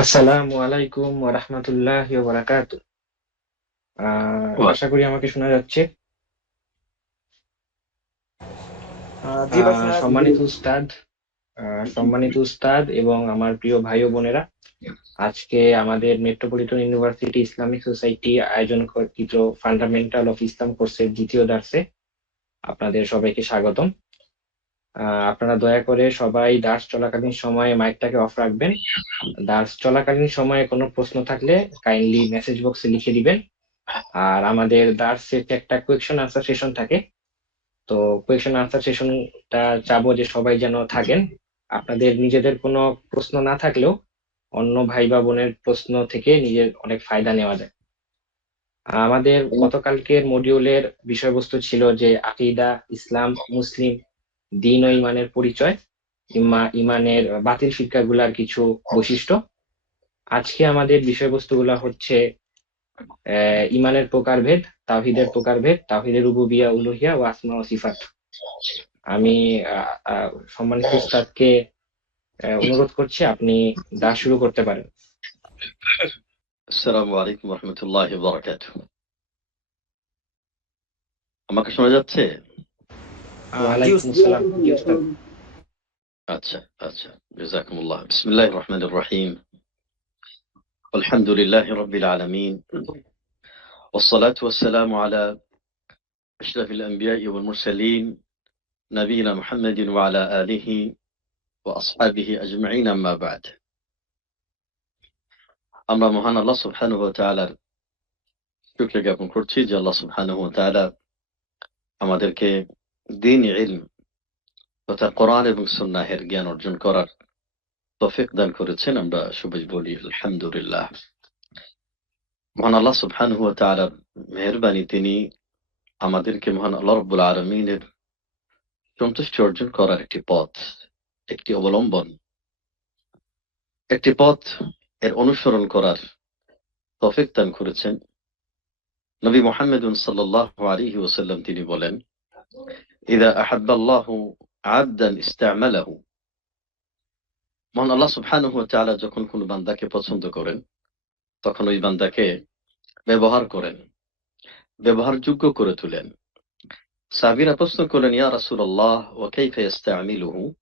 আসসালামু আলাইকুম ওয়া রাহমাতুল্লাহি ওয়া বারাকাতুহু। ওয়া- আশা করি আমাকে শোনা যাচ্ছে। জি ভাই, শোনা যাচ্ছে। সম্মানিত উস্তাদ, সম্মানিত উস্তাদ এবং আমার প্রিয় ভাই ও বোনেরা, আজকে আমাদের মেট্রোপলিটন ইউনিভার্সিটি ইসলামিক সোসাইটি আয়োজন কর্তৃক ফান্ডামেন্টাল অফ ইসলাম কোর্সের দ্বিতীয় দার্সে আপনাদের সবাইকে স্বাগতম। আপনারা দয়া করে সবাই দার্স চলাকালীন সময়ে মাইকটাকে অফ রাখবেন। দার্স চলাকালীন সময়ে কোনো প্রশ্ন থাকলে কাইন্ডলি মেসেজ বক্সে লিখে দিবেন। আর আমাদের দার্সের একটা কোয়েকশন আনসার সেশন থাকে, তো কোয়েশ্চেন আনসার সেশনটা চাবো যে সবাই যেন থাকেন। আপনাদের নিজেদের কোনো প্রশ্ন না থাকলেও অন্য ভাই বা বোনের প্রশ্ন থেকে নিজের অনেক ফায়দা নেওয়া যায়। আমাদের গতকালকের মডিউলের বিষয়বস্তু ছিল যে আকীদা, ইসলাম, মুসলিম, দ্বীন ও ইমানের পরিচয়, ইমানের বাতিল ফিরকাগুলার কিছু বৈশিষ্ট্য। আজকে আমাদের বিষয়বস্তুগুলা হচ্ছে ইমানের প্রকারভেদ, তাওহীদের প্রকারভেদ, তাওহীদের রুবুবিয়া, উলুহিয়া ও আসমা ও সিফাত। আমি সম্মানিত উস্তাদকে অনুরোধ করছি আপনি দাস শুরু করতে পারেন। আসসালামু আলাইকুম রহমতুল্লাহ বারাকাত। আমাকে শোনা যাচ্ছে? জি ওয়ালাইকুম আসসালাম, জি উস্তাদ। আচ্ছা আচ্ছা, জাযাকুমুল্লাহ। বিসমিল্লাহির রহমানির রহিম। আলহামদুলিল্লাহি রাব্বিল আলামিন, ওয়াসসালাতু ওয়াসসালামু আলা আশরাফিল আম্বিয়া'i ওয়াল মুরসালিন, নবিয়িনা মুহাম্মাদিন ওয়া আলা আলিহি ওয়া আসহাবিহি আজমাইন, আম্মা বা'দ। আমরা মহান আল্লাহ সুবহানাহু ওয়া তাআলার শুকরিয়া জ্ঞাপন করছি যে আল্লাহ সুবহানাহু ওয়া তাআলা আমাদেরকে দ্বীন ইলম তথা কোরআন এবং সুন্নাহের জ্ঞান অর্জন করার তৌফিক দান করেছেন। আমরা সবাই বলি আলহামদুলিল্লাহ। মহান আল্লাহ সুবহানাহু ওয়া তাআলার মেহেরবানি, তিনি আমাদেরকে মহান আল্লাহ রাব্বুল আলামিনের সন্তুষ্টি অর্জন করার একটি পথ, একটি অবলম্বন, একটি পথ এর অনুসরণ করার তৌফিক দান করেছেন। নবী মুহাম্মদুন সাল্লাল্লাহু আলাইহি ওয়াসাল্লাম তিনি বলেন, ইযা আহাব্বাল্লাহু আবদান ইস্তা'মালাহু। মহান আল্লাহ সুবহানাহু ওয়া তাআলা যখন কোন বান্দাকে পছন্দ করেন, তখন ওই বান্দাকে ব্যবহার করেন, ব্যবহারযোগ্য করে তোলেন। সাহাবীরা প্রশ্ন করলেন, ইয়া রাসূলুল্লাহ ওয়া কাইফা ইস্তা'মিলুহু?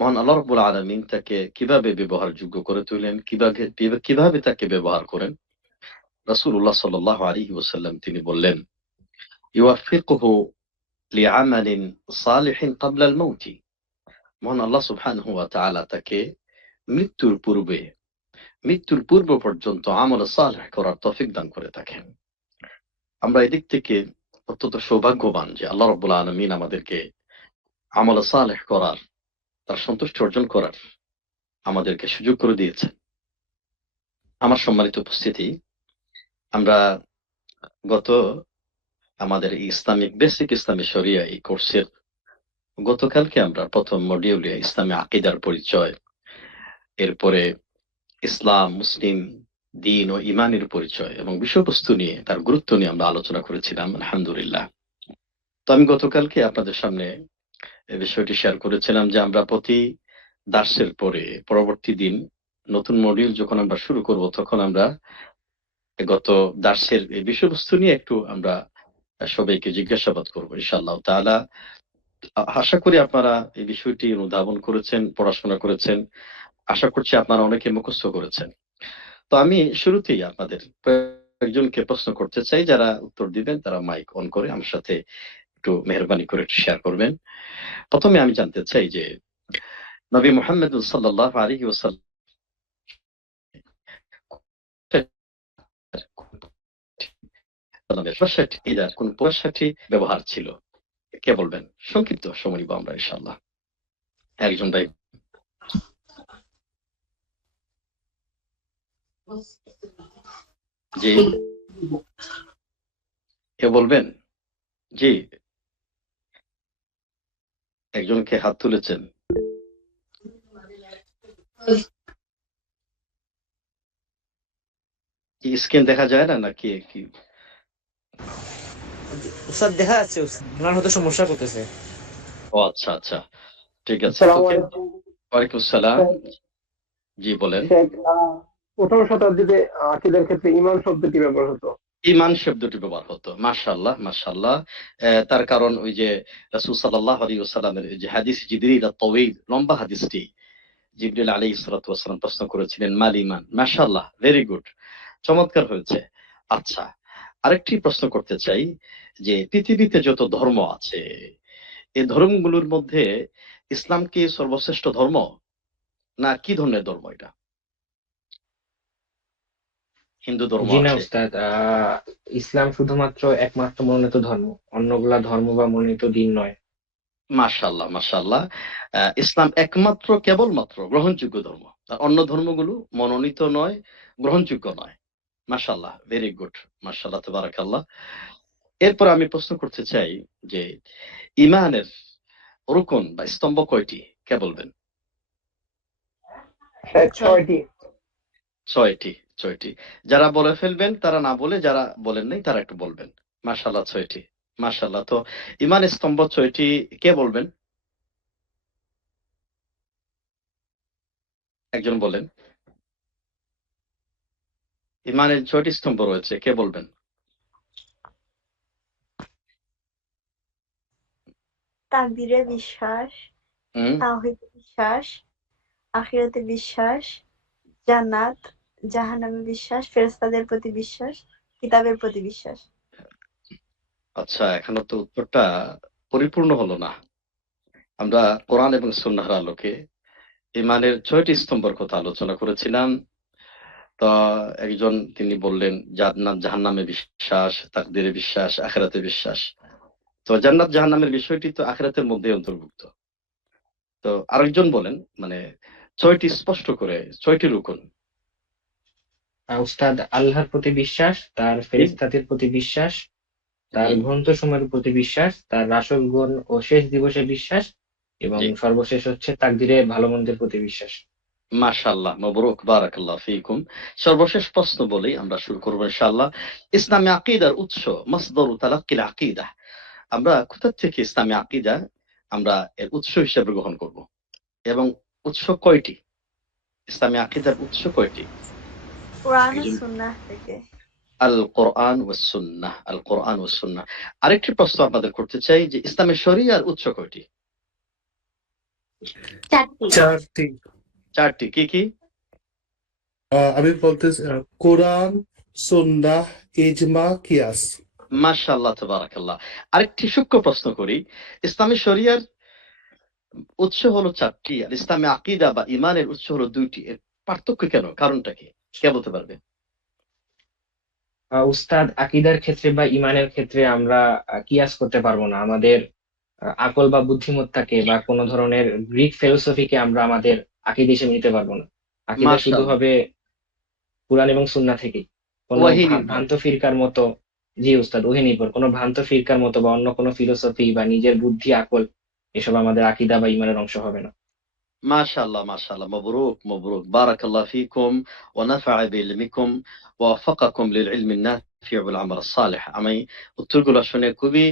মহান আল্লাহ রাব্বুল আলামিন তাকে কিভাবে ব্যবহারযোগ্য করে তোলেন, কিভাবে তাকে ব্যবহার করেন? রাসূলুল্লাহ সাল্লাল্লাহু আলাইহি ওয়াসাল্লাম তিনি বললেন, ইউয়াফফিকুহু লিআমালিন সালিহিন ক্বাবলা আল-মাউত। মহান আল্লাহ সুবহানাহু ওয়া তাআলা তাকে মৃত্যুর পূর্বে, মৃত্যুর পূর্ব পর্যন্ত আমল সালেহ করার তৌফিক দান করে থাকেন। আমরা এদিক থেকে অত্যন্ত সৌভাগ্যবান যে আল্লাহ রাব্বুল আলামিন আমাদেরকে আমল সালেহ করার, তার সন্তুষ্টি অর্জন করার আমাদেরকে সুযোগ করে দিয়েছেন। আমার সম্মানিত উপস্থিতি, আমরা গত আমাদের বেসিক ইসলামী শরিয়া এই কোর্সের গতকালকে আমরা প্রথম মডিউলে ইসলামী আকীদার পরিচয়, এরপরে ইসলাম, মুসলিম, দ্বীন ও ঈমানের পরিচয় এবং বিষয়বস্তু নিয়ে, তার গুরুত্ব নিয়ে আমরা আলোচনা করেছিলাম আলহামদুলিল্লাহ। তো আমি গতকালকে আপনাদের সামনে এই বিষয়টি শেয়ার করেছিলাম যে আমরা প্রতি দার্সের পরে পরবর্তী দিন নতুন মডিউল যখন আমরা শুরু করব, তখন আমরা গত দার্সের এই বিষয়বস্তু নিয়ে একটু আমরা সবাইকে জিজ্ঞাসাবাদ করবো ইনশাআল্লাহ তাআলা। আশা করি আপনারা এই বিষয়টি অনুধাবন করেছেন, পড়াশোনা করেছেন। আশা করছি আপনারা অনেকে মুখস্থ করেছেন। তো আমি শুরুতেই আপনাদের কয়েকজনকে প্রশ্ন করতে চাই, যারা উত্তর দিবেন তারা মাইক অন করে আমার সাথে একটু মেহেরবানি করে একটু শেয়ার করবেন। প্রথমে আমি জানতে চাই যে নবী মুহাম্মদ সাল্লাল্লাহু আলাইহি ওয়াসাল্লাম কোন প্রশাসটি ব্যবহার ছিল, কে বলবেন? সংক্ষিপ্ত সময় নিব আমরা ইনশাআল্লাহ। একজন ভাই। জি, কে বলবেন? জি, একজনকে হাত তুলেছেন। কি স্ক্রিন দেখা যায় না নাকি কি? উস্তাদ দেখা যাচ্ছে, ওনার হয়তো সমস্যা করতেছে। ও আচ্ছা আচ্ছা, ঠিক আছে। তো আসসালামু কে? আলাইকুম। ওয়ালাইকুম আসসালাম। জি বলেন। শেখ 18 শতাব্দীতে আকিদার ক্ষেত্রে ঈমান শব্দটি ব্যবহার হতো। ঈমান শব্দটি ব্যবহার হতো। মাশাআল্লাহ, মাশাআল্লাহ। তার কারণ ওই যে রাসূল সাল্লাল্লাহু আলাইহি ওয়াসাল্লামের যে হাদিস জিবরিল আত-তাওয়ীল, লম্বা হাদিসটি জিবরিল আলাইহিস সালাতু ওয়াসসালাম প্রশ্ন করেছিলেন মাল ঈমান। মাশাআল্লাহ, ভেরি গুড, চমৎকার হয়েছে। আচ্ছা, আরেকটি প্রশ্ন করতে চাই যে পৃথিবীতে যত ধর্ম আছে এই ধর্মগুলোর মধ্যে ইসলাম কি সর্বশ্রেষ্ঠ ধর্ম, না কি ধরনের ধর্ম এটা? হিন্দু ধর্ম জি না আছে। উস্তাদ, ইসলাম শুধুমাত্র একমাত্র মনোনীত ধর্ম, অন্যগুলা ধর্ম বা মনোনীত দিন নয়। মাশাআল্লাহ, মাশাআল্লাহ। ইসলাম একমাত্র কেবলমাত্র গ্রহণযোগ্য ধর্ম। আর অন্য ধর্মগুলো মনোনীত নয়, গ্রহণযোগ্য নয়। মাশাআল্লাহ, ভেরি গুড। মাশাআল্লাহ, তাবারাকাল্লাহ। এরপর আমি প্রশ্ন করতে চাই যে ঈমানের রুকন বা স্তম্ভ কয়টি? কে বলবেন? শেখ 6টি। 6টি, 6টি। যারা বলে ফেলবেন তারা না বলে, যারা বলেন নাই তারা একটু বলবেন। মাশাআল্লাহ, 6টি। মাশাআল্লাহ। তো ঈমানের স্তম্ভ 6টি, কে বলবেন? একজন বলেন। ঈমানের 6টি স্তম্ভ রয়েছে, কে বলবেন? তাকদীরে বিশ্বাস, হুম। তাওহীদে বিশ্বাস, আখিরাতে বিশ্বাস, জান্নাত, জাহান্নামে বিশ্বাস, ফেরেশতাদের প্রতি বিশ্বাস, কিতাবের প্রতি বিশ্বাস। আচ্ছা, এখনো তো উত্তরটা পরিপূর্ণ হলো না। আমরা কোরআন এবং সুন্নাহর আলোকে ঈমানের 6টি স্তম্ভের কথা আলোচনা করেছিলাম। তো একজন তিনি বললেন জান্নাত জাহান্নামে বিশ্বাস, তাকদীরে বিশ্বাস, আখিরাতে বিশ্বাস। তো জান্নাত জাহান্নামের বিষয়টি তো আখিরাতের মধ্যে অন্তর্ভুক্ত। তো আরেকজন বলেন মানে 6টি স্পষ্ট করে 6টি রুকন। উস্তাদ, আল্লাহর প্রতি বিশ্বাস, তার জি, ফেরেশতাদের প্রতি বিশ্বাস, তার জি, গ্রন্থসমূহের প্রতি বিশ্বাস, তার রাসূলগণ ও শেষ দিবসে বিশ্বাস, এবং জি। সর্বশেষ হচ্ছে তাকদিরে ভালো মন্দের প্রতি বিশ্বাস। মাশাআল্লাহ, মাবরুক, বারাকাল্লাহ ফিকুম। সর্বশেষ প্রশ্ন বলেই আমরা শুরু করব ইনশাআল্লাহ। ইসলামী আকীদার উৎস, মাসদারু তালাক্কিল আকীদাহ। আমরা কোথা থেকে ইসলামী আকীদা আমরা এর উৎস হিসেবে গ্রহণ করব, এবং উৎস কয়টি? ইসলামী আকীদার উৎস কয়টি? কোরআন ও একজন। সুন্নাহ থেকে। আল কোরআন ওয়াস সুন্নাহ, আল কোরআন ওয়াস সুন্নাহ। আরেকটি প্রশ্ন আপনাদের করতে চাই যে ইসলামের শরিয়ার উৎস কয়টি? 4টি। 4টি। 4টি। কি কি? আমি বলতে কোরআন, সুন্নাহ, ইজমা, কিয়াস। মাশাআল্লাহ, তাবারাকাল্লাহ। আরেকটি সূক্ষ্ম প্রশ্ন করি। ইসলামী শরিয়ার উৎস হলো 4টি, আর ইসলামী আকীদা বা ঈমানের উৎস হলো 2টি। এর পার্থক্য কেন? কারণটা কি? কে বলতে পারবে? উস্তাদ, আকীদার ক্ষেত্রে বা ঈমানের ক্ষেত্রে আমরা কিয়াস করতে পারবো না। আমাদের আকল বা বুদ্ধিমত্তাকে বা কোনো ধরনের গ্রিক ফিলোসফিকে আমরা আমাদের আকীদা হিসেবে নিতে পারবো না। আকীদা শুধু মাশাআল্লাহ। হবে কুরআন এবং সুন্নাহ থেকে। কোনো ওয়াহী নির্ভর। ভ্রান্ত ফিরকার মতো, জি উস্তাদ, ওহী নির্ভর কোনো ভ্রান্ত ফিরকার মতো বা অন্য কোনো ফিলোসফি বা নিজের বুদ্ধি আকল, এসব আমাদের আকীদা বা ঈমানের অংশ হবে না। মাশাআল্লাহ, মাশাআল্লাহ, মাবরুক, মাবরুক, বারাকাল্লাহ ফিকুম ওয়া নাফা'a বিইলমিকুম ওয়া ওয়াফাকাকুম লিল ইলমি নাফি' ওয়াল আমাল সালিহ। আমি উত্তরগুলো শুনে খুবই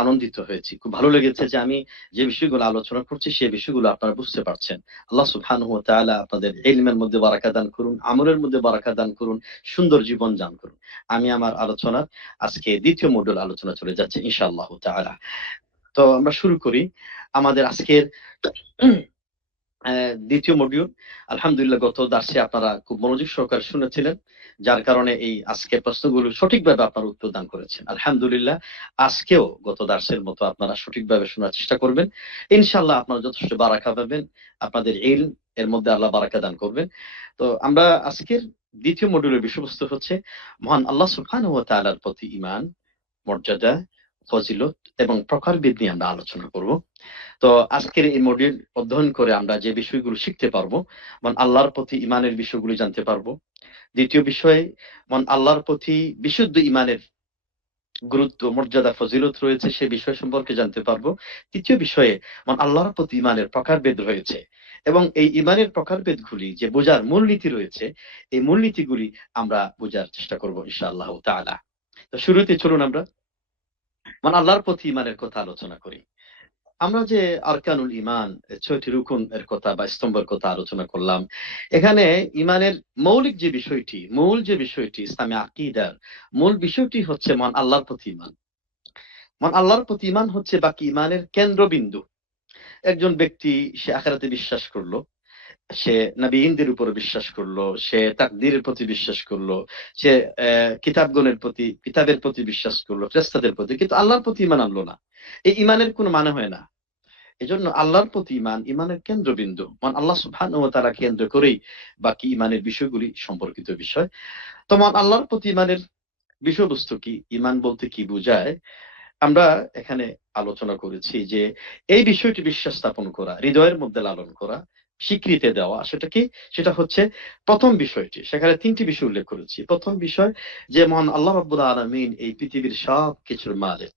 আনন্দিত হয়েছি। খুব ভালো লেগেছে যে আমি যে বিষয়গুলো আলোচনা করছি সেই বিষয়গুলো আপনারা বুঝতে পারছেন। আল্লাহ সুবহানাহু ওয়া তাআলা আপনাদের ইলমের মধ্যে বারাকা দান করুন, আমলের মধ্যে বারাকা দান করুন, সুন্দর জীবন দান করুন। আমি আমার আলোচনার আজকে ২য় মডুল আলোচনা চলে যাচ্ছে ইনশাআল্লাহু তাআলা। তো আমরা শুরু করি আমাদের আজকের ২য় মডিউল। আলহামদুলিল্লাহ, গত দার্সে আপনারা খুব মনোযোগ সহকারে শুনেছিলেন। যার কারণে এই আজকের প্রশ্নগুলো সঠিকভাবে আপনারা উত্তর দান করেছেন। আলহামদুলিল্লাহ, আজকেও গত দার্সের মতো আপনারা সঠিকভাবে শোনার চেষ্টা করবেন। ইনশাআল্লাহ আপনারা যথেষ্ট বারাকা পাবেন। আপনাদের ইলম এর মধ্যে আল্লাহ বারাকা দান করবেন। তো আমরা আজকের ২য় মডিউলের বিষয়বস্তু হচ্ছে মহান আল্লাহ সুবহানাহু ওয়া তাআলার প্রতি ঈমান, মর্যাদা, ফজিলত এবং প্রকারভেদ নিয়ে আমরা আলোচনা করব। তো আজকের এই মডিউল অধ্যয়ন করে আমরা যে বিষয়গুলো শিখতে পারবো, মানে আল্লাহর প্রতি ঈমানের বিষয়গুলো জানতে পারবো। দ্বিতীয় বিষয়ে আল্লাহর প্রতি বিশুদ্ধ ঈমানের গুরুত্ব, মর্যাদা, ফজিলত রয়েছে সে বিষয় সম্পর্কে জানতে পারবো। তৃতীয় বিষয়ে আল্লাহর প্রতি ঈমানের প্রকারভেদ রয়েছে, এবং এই ঈমানের প্রকারভেদগুলি যে বোঝার মূলনীতি রয়েছে, এই মূলনীতিগুলি আমরা বোঝার চেষ্টা করব ইনশাআল্লাহ তাআলা। তো শুরুতে চলুন আমরা আল্লাহর প্রতি ঈমানের কথা আলোচনা করি। আমরা যে আরকানুল ইমান, 6টি রুকুন এর কথা বা স্তম্ভের কথা আলোচনা করলাম, এখানে ইমানের মৌলিক যে বিষয়টি, মূল যে বিষয়টি, ইসলামী আকীদার মূল বিষয়টি হচ্ছে মহান আল্লাহর প্রতি ইমান। মহান আল্লাহর প্রতি ইমান হচ্ছে বাকি ইমানের কেন্দ্রবিন্দু। একজন ব্যক্তি সে আখিরাতে বিশ্বাস করলো, সে নবীনদের উপর বিশ্বাস করলো, সে তাকদীরের প্রতি বিশ্বাস করলো, সে কিতাবের প্রতি বিশ্বাস করলো, ফেরেশতাদের প্রতি, কিন্তু আল্লাহর প্রতি ইমান আনলো না। এই ইমানের কোনো মানে হয় না। এজন্য আল্লাহর প্রতি ইমান ইমানের কেন্দ্রবিন্দু। মহান আল্লাহ সুবহানাহু ওয়া তাআলা কেন্দ্র করেই বাকি ইমানের বিষয়গুলি সম্পর্কিত বিষয়। তো মহান আল্লাহর প্রতি ইমানের বিষয়বস্তু কি, ইমান বলতে কি বোঝায়, আমরা এখানে আলোচনা করেছি যে এই বিষয়টি বিশ্বাস স্থাপন করা, হৃদয়ের মধ্যে লালন করা, স্বীকৃতি দেওয়া, সেটা কি? সেটা হচ্ছে প্রথম বিষয়টি। সেখানে 3টি বিষয় উল্লেখ করেছি। প্রথম বিষয় যে মহান আল্লাহ রাব্বুল আলামিন এই পৃথিবীর সবকিছুর মালিক,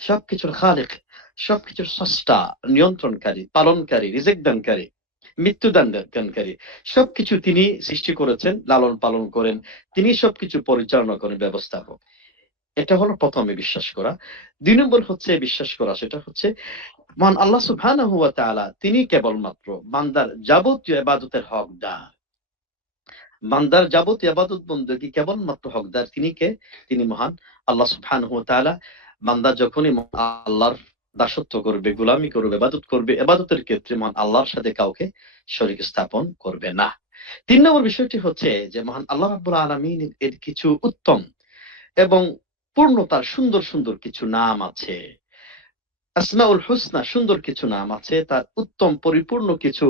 সবকিছুর খালিক, সবকিছুর স্রষ্টা, নিয়ন্ত্রণকারী, পালনকারী, রিজিক দানকারী, মৃত্যু দানকারী, সবকিছু তিনি সৃষ্টি করেছেন, লালন পালন করেন, তিনি সবকিছু পরিচালনা করেন, ব্যবস্থাপক। এটা হলো প্রথমে বিশ্বাস করা। 2 নম্বর হচ্ছে বিশ্বাস করা, সেটা হচ্ছে মহান আল্লাহ সুবহানাহু ওয়া তাআলা তিনি কেবলমাত্র বান্দার যাবতীয় ইবাদতের হকদার। বান্দার যাবতীয় ইবাদত বন্দেগী কেবলমাত্র হকদার তিনি কে? তিনি মহান আল্লাহ সুবহানাহু ওয়া তাআলা। বান্দা যখনই আল্লাহর দাসত্ব করবে, গোলামি করবে, ইবাদত করবে, ইবাদতের ক্ষেত্রে মহান আল্লাহর সাথে কাউকে শরীক স্থাপন করবে না। 3 নম্বর বিষয়টি হচ্ছে যে মহান আল্লাহ রাব্বুল আলামিন এর কিছু উত্তম এবং পূর্ণতার সুন্দর সুন্দর কিছু নাম আছে। আসমাউল হুসনা, সুন্দর কিছু নাম আছে, তার উত্তম পরিপূর্ণ কিছু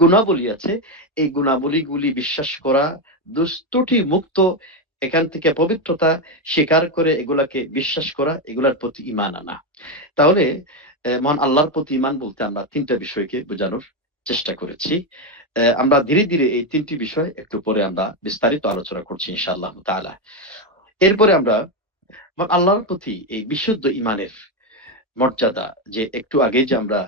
গুণাবলী আছে। এই গুণাবলীগুলি বিশ্বাস করা, দুষ্ত্রুটি মুক্ত, এখান থেকে পবিত্রতা স্বীকার করে এগুলাকে বিশ্বাস করা, এগুলার প্রতি ঈমান আনা। তাহলে মহান আল্লাহর প্রতি ঈমান বলতে আমরা 3টা বিষয়কে বোঝানোর চেষ্টা করেছি। আমরা ধীরে ধীরে এই 3টি বিষয় একটু পরে আমরা বিস্তারিত আলোচনা করছি ইনশাআল্লাহ তাআলা। এরপরে আমরা আল্লাহর প্রতি এই বিশুদ্ধ ঈমানের মর্যাদা, যে একটু আগে যে আমরা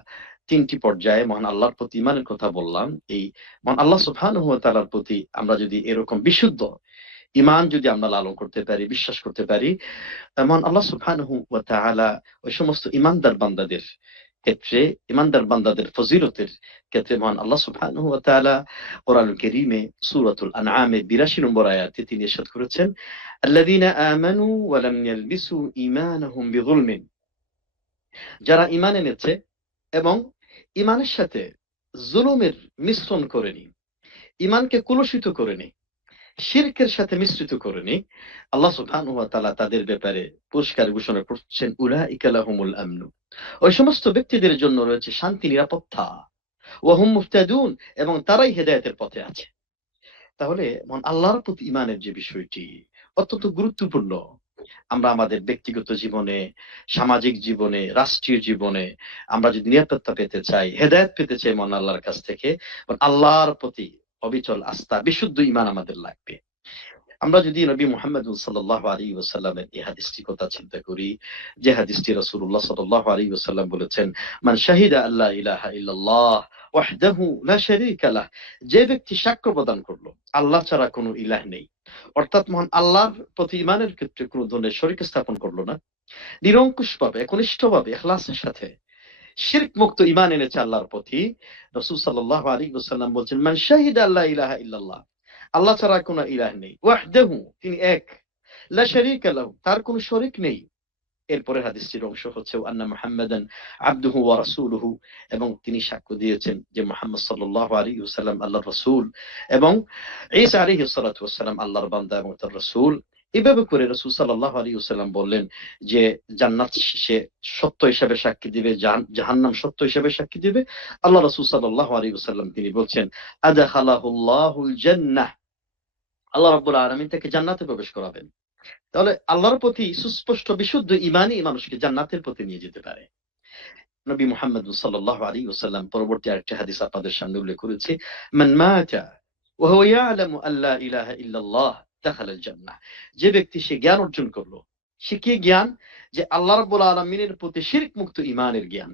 3টি পর্যায়ে মহান আল্লাহর প্রতি ঈমানের কথা বললাম, এই মহান আল্লাহ সুবহানাহু ওয়া তাআলার প্রতি আমরা যদি এরকম বিশুদ্ধ ঈমান যদি আমরা লালন করতে পারি, বিশ্বাস করতে পারি, মহান আল্লাহ সুবহানাহু ওয়া তাআলা ওই সমস্ত ঈমানদার বান্দাদের ক্ষেত্রে, ঈমানদার বান্দাদের ফজিলতের ক্ষেত্রে মহান আল্লাহ সুবহানাহু ওয়া তাআলা কোরআনুল কারীমে সূরাতুল আনআমে 82 নম্বর আয়াতে তিনি ইরশাদ করেছেন, আল্লাযীনা আমানু ওয়া লাম ইয়ালবিসু ঈমানাহুম বিযুলমিন, যারা ঈমান এনেছে এবং ঈমানের সাথে জুলুমের মিশ্রণ করেনি, ঈমানকে কলুষিত করেনি, শিরকের সাথে মিশ্রিত করেনি, আল্লাহ সুবহানাহু ওয়া তাআলা তাদের ব্যাপারে পুরস্কার ঘোষণা করছেন, উলাইকা লাহুমুল আমনু, ওই সমস্ত ব্যক্তিদের জন্য রয়েছে শান্তি, নিরাপত্তা, ওয়া হুম মুহতাদুন, এবং তারাই হেদায়েতের পথে আছে। তাহলে মহান আল্লাহর প্রতি ঈমানের যে বিষয়টি অত্যন্ত গুরুত্বপূর্ণ। আমরা আমাদের ব্যক্তিগত জীবনে, সামাজিক জীবনে, রাষ্ট্রীয় জীবনে আমরা যদি নিরাপত্তা পেতে চাই, হেদায়েত পেতে চাই মহান আল্লাহর কাছ থেকে, আল্লাহর প্রতি অবিচল আস্থা, বিশুদ্ধ ঈমান আমাদের লাগবে। আমরা যদি নবী মুহাম্মদ সাল্লাল্লাহু আলাইহি ওয়াসাল্লামের এই হাদিসটির কথা চিন্তা করি, যে হাদিসটি রাসূলুল্লাহ সাল্লাল্লাহু আলাইহি ওয়াসাল্লাম বলেছেন, মান শাহিদা আল্লা ইলাহা ইল্লাল্লাহ ওয়াহদাহু লা শারীকা লাহ, যে ব্যক্তি সাক্ষ্য প্রদান করলো আল্লাহ ছাড়া কোনো ইলাহ নেই, অর্থাৎ মহান আল্লাহর প্রতি ঈমানের ক্ষেত্রে কোনো ধরনের শরীক স্থাপন করলো না, নিরঙ্কুশভাবে, একনিষ্ঠভাবে, ইখলাসের সাথে শিরক মুক্ত ঈমান এনেছে আল্লাহর প্রতি, রাসূল সাল্লাল্লাহু আলাইহি ওয়াসাল্লাম বলেন, মান শাহিদা আল্লা ইলাহা ইল্লাল্লাহ, আল্লাহ ছাড়া কোনো ইলাহ নেই, ওয়াহদাহু, তিনি এক, লা শারীকা লাহু, তার কোনো শরীক নেই। এরপরে হাদিসটির অংশ হচ্ছে আন্না মুহাম্মাদান আবদুহু ওয়া রাসূলুহু, এবং তিনি সাক্ষ্য দিয়েছেন যে মুহাম্মদ সাল্লাল্লাহু আলাইহি ওয়াসাল্লাম আল্লাহর রাসূল এবং ঈসা আলাইহিস সালাতু ওয়াস সালাম আল্লাহর বান্দা এবং তার রাসূল। এভাবে করে রাসূল সাল্লাল্লাহু আলাইহি ওয়াসাল্লাম বললেন যে জান্নাত সে সত্য হিসেবে সাক্ষী দিবে, জাহান্নাম সত্য হিসেবে সাক্ষী দিবে। আল্লাহ রাসূল সাল্লাল্লাহু আলাইহি ওয়াসাল্লাম তিনি বলছেন, আদখালাহুল্লাহুল জান্নাহ, আল্লাহ রাব্বুল আলামিন তাকে জান্নাতে প্রবেশ করাবেন। তাহলে আল্লাহর প্রতি সুস্পষ্ট বিশুদ্ধ ঈমানই মানুষকে জান্নাতের পথে নিয়ে যেতে পারে। নবী মুহাম্মদ সাল্লাল্লাহু আলাইহি ওয়াসাল্লাম পরবর্তী আরেকটি হাদিস আপনাদের সামনে উল্লেখ করেছি, মান মাতা ওয়া হুয়া ইয়ালামু আল্লা ইলাহা ইল্লাল্লাহ দাখালাল জান্নাহ, যে ব্যক্তি সে জ্ঞান অর্জন করলো, সে কি জ্ঞান? যে আল্লাহ রাব্বুল আলামিনের প্রতি শিরক মুক্ত ঈমানের জ্ঞান,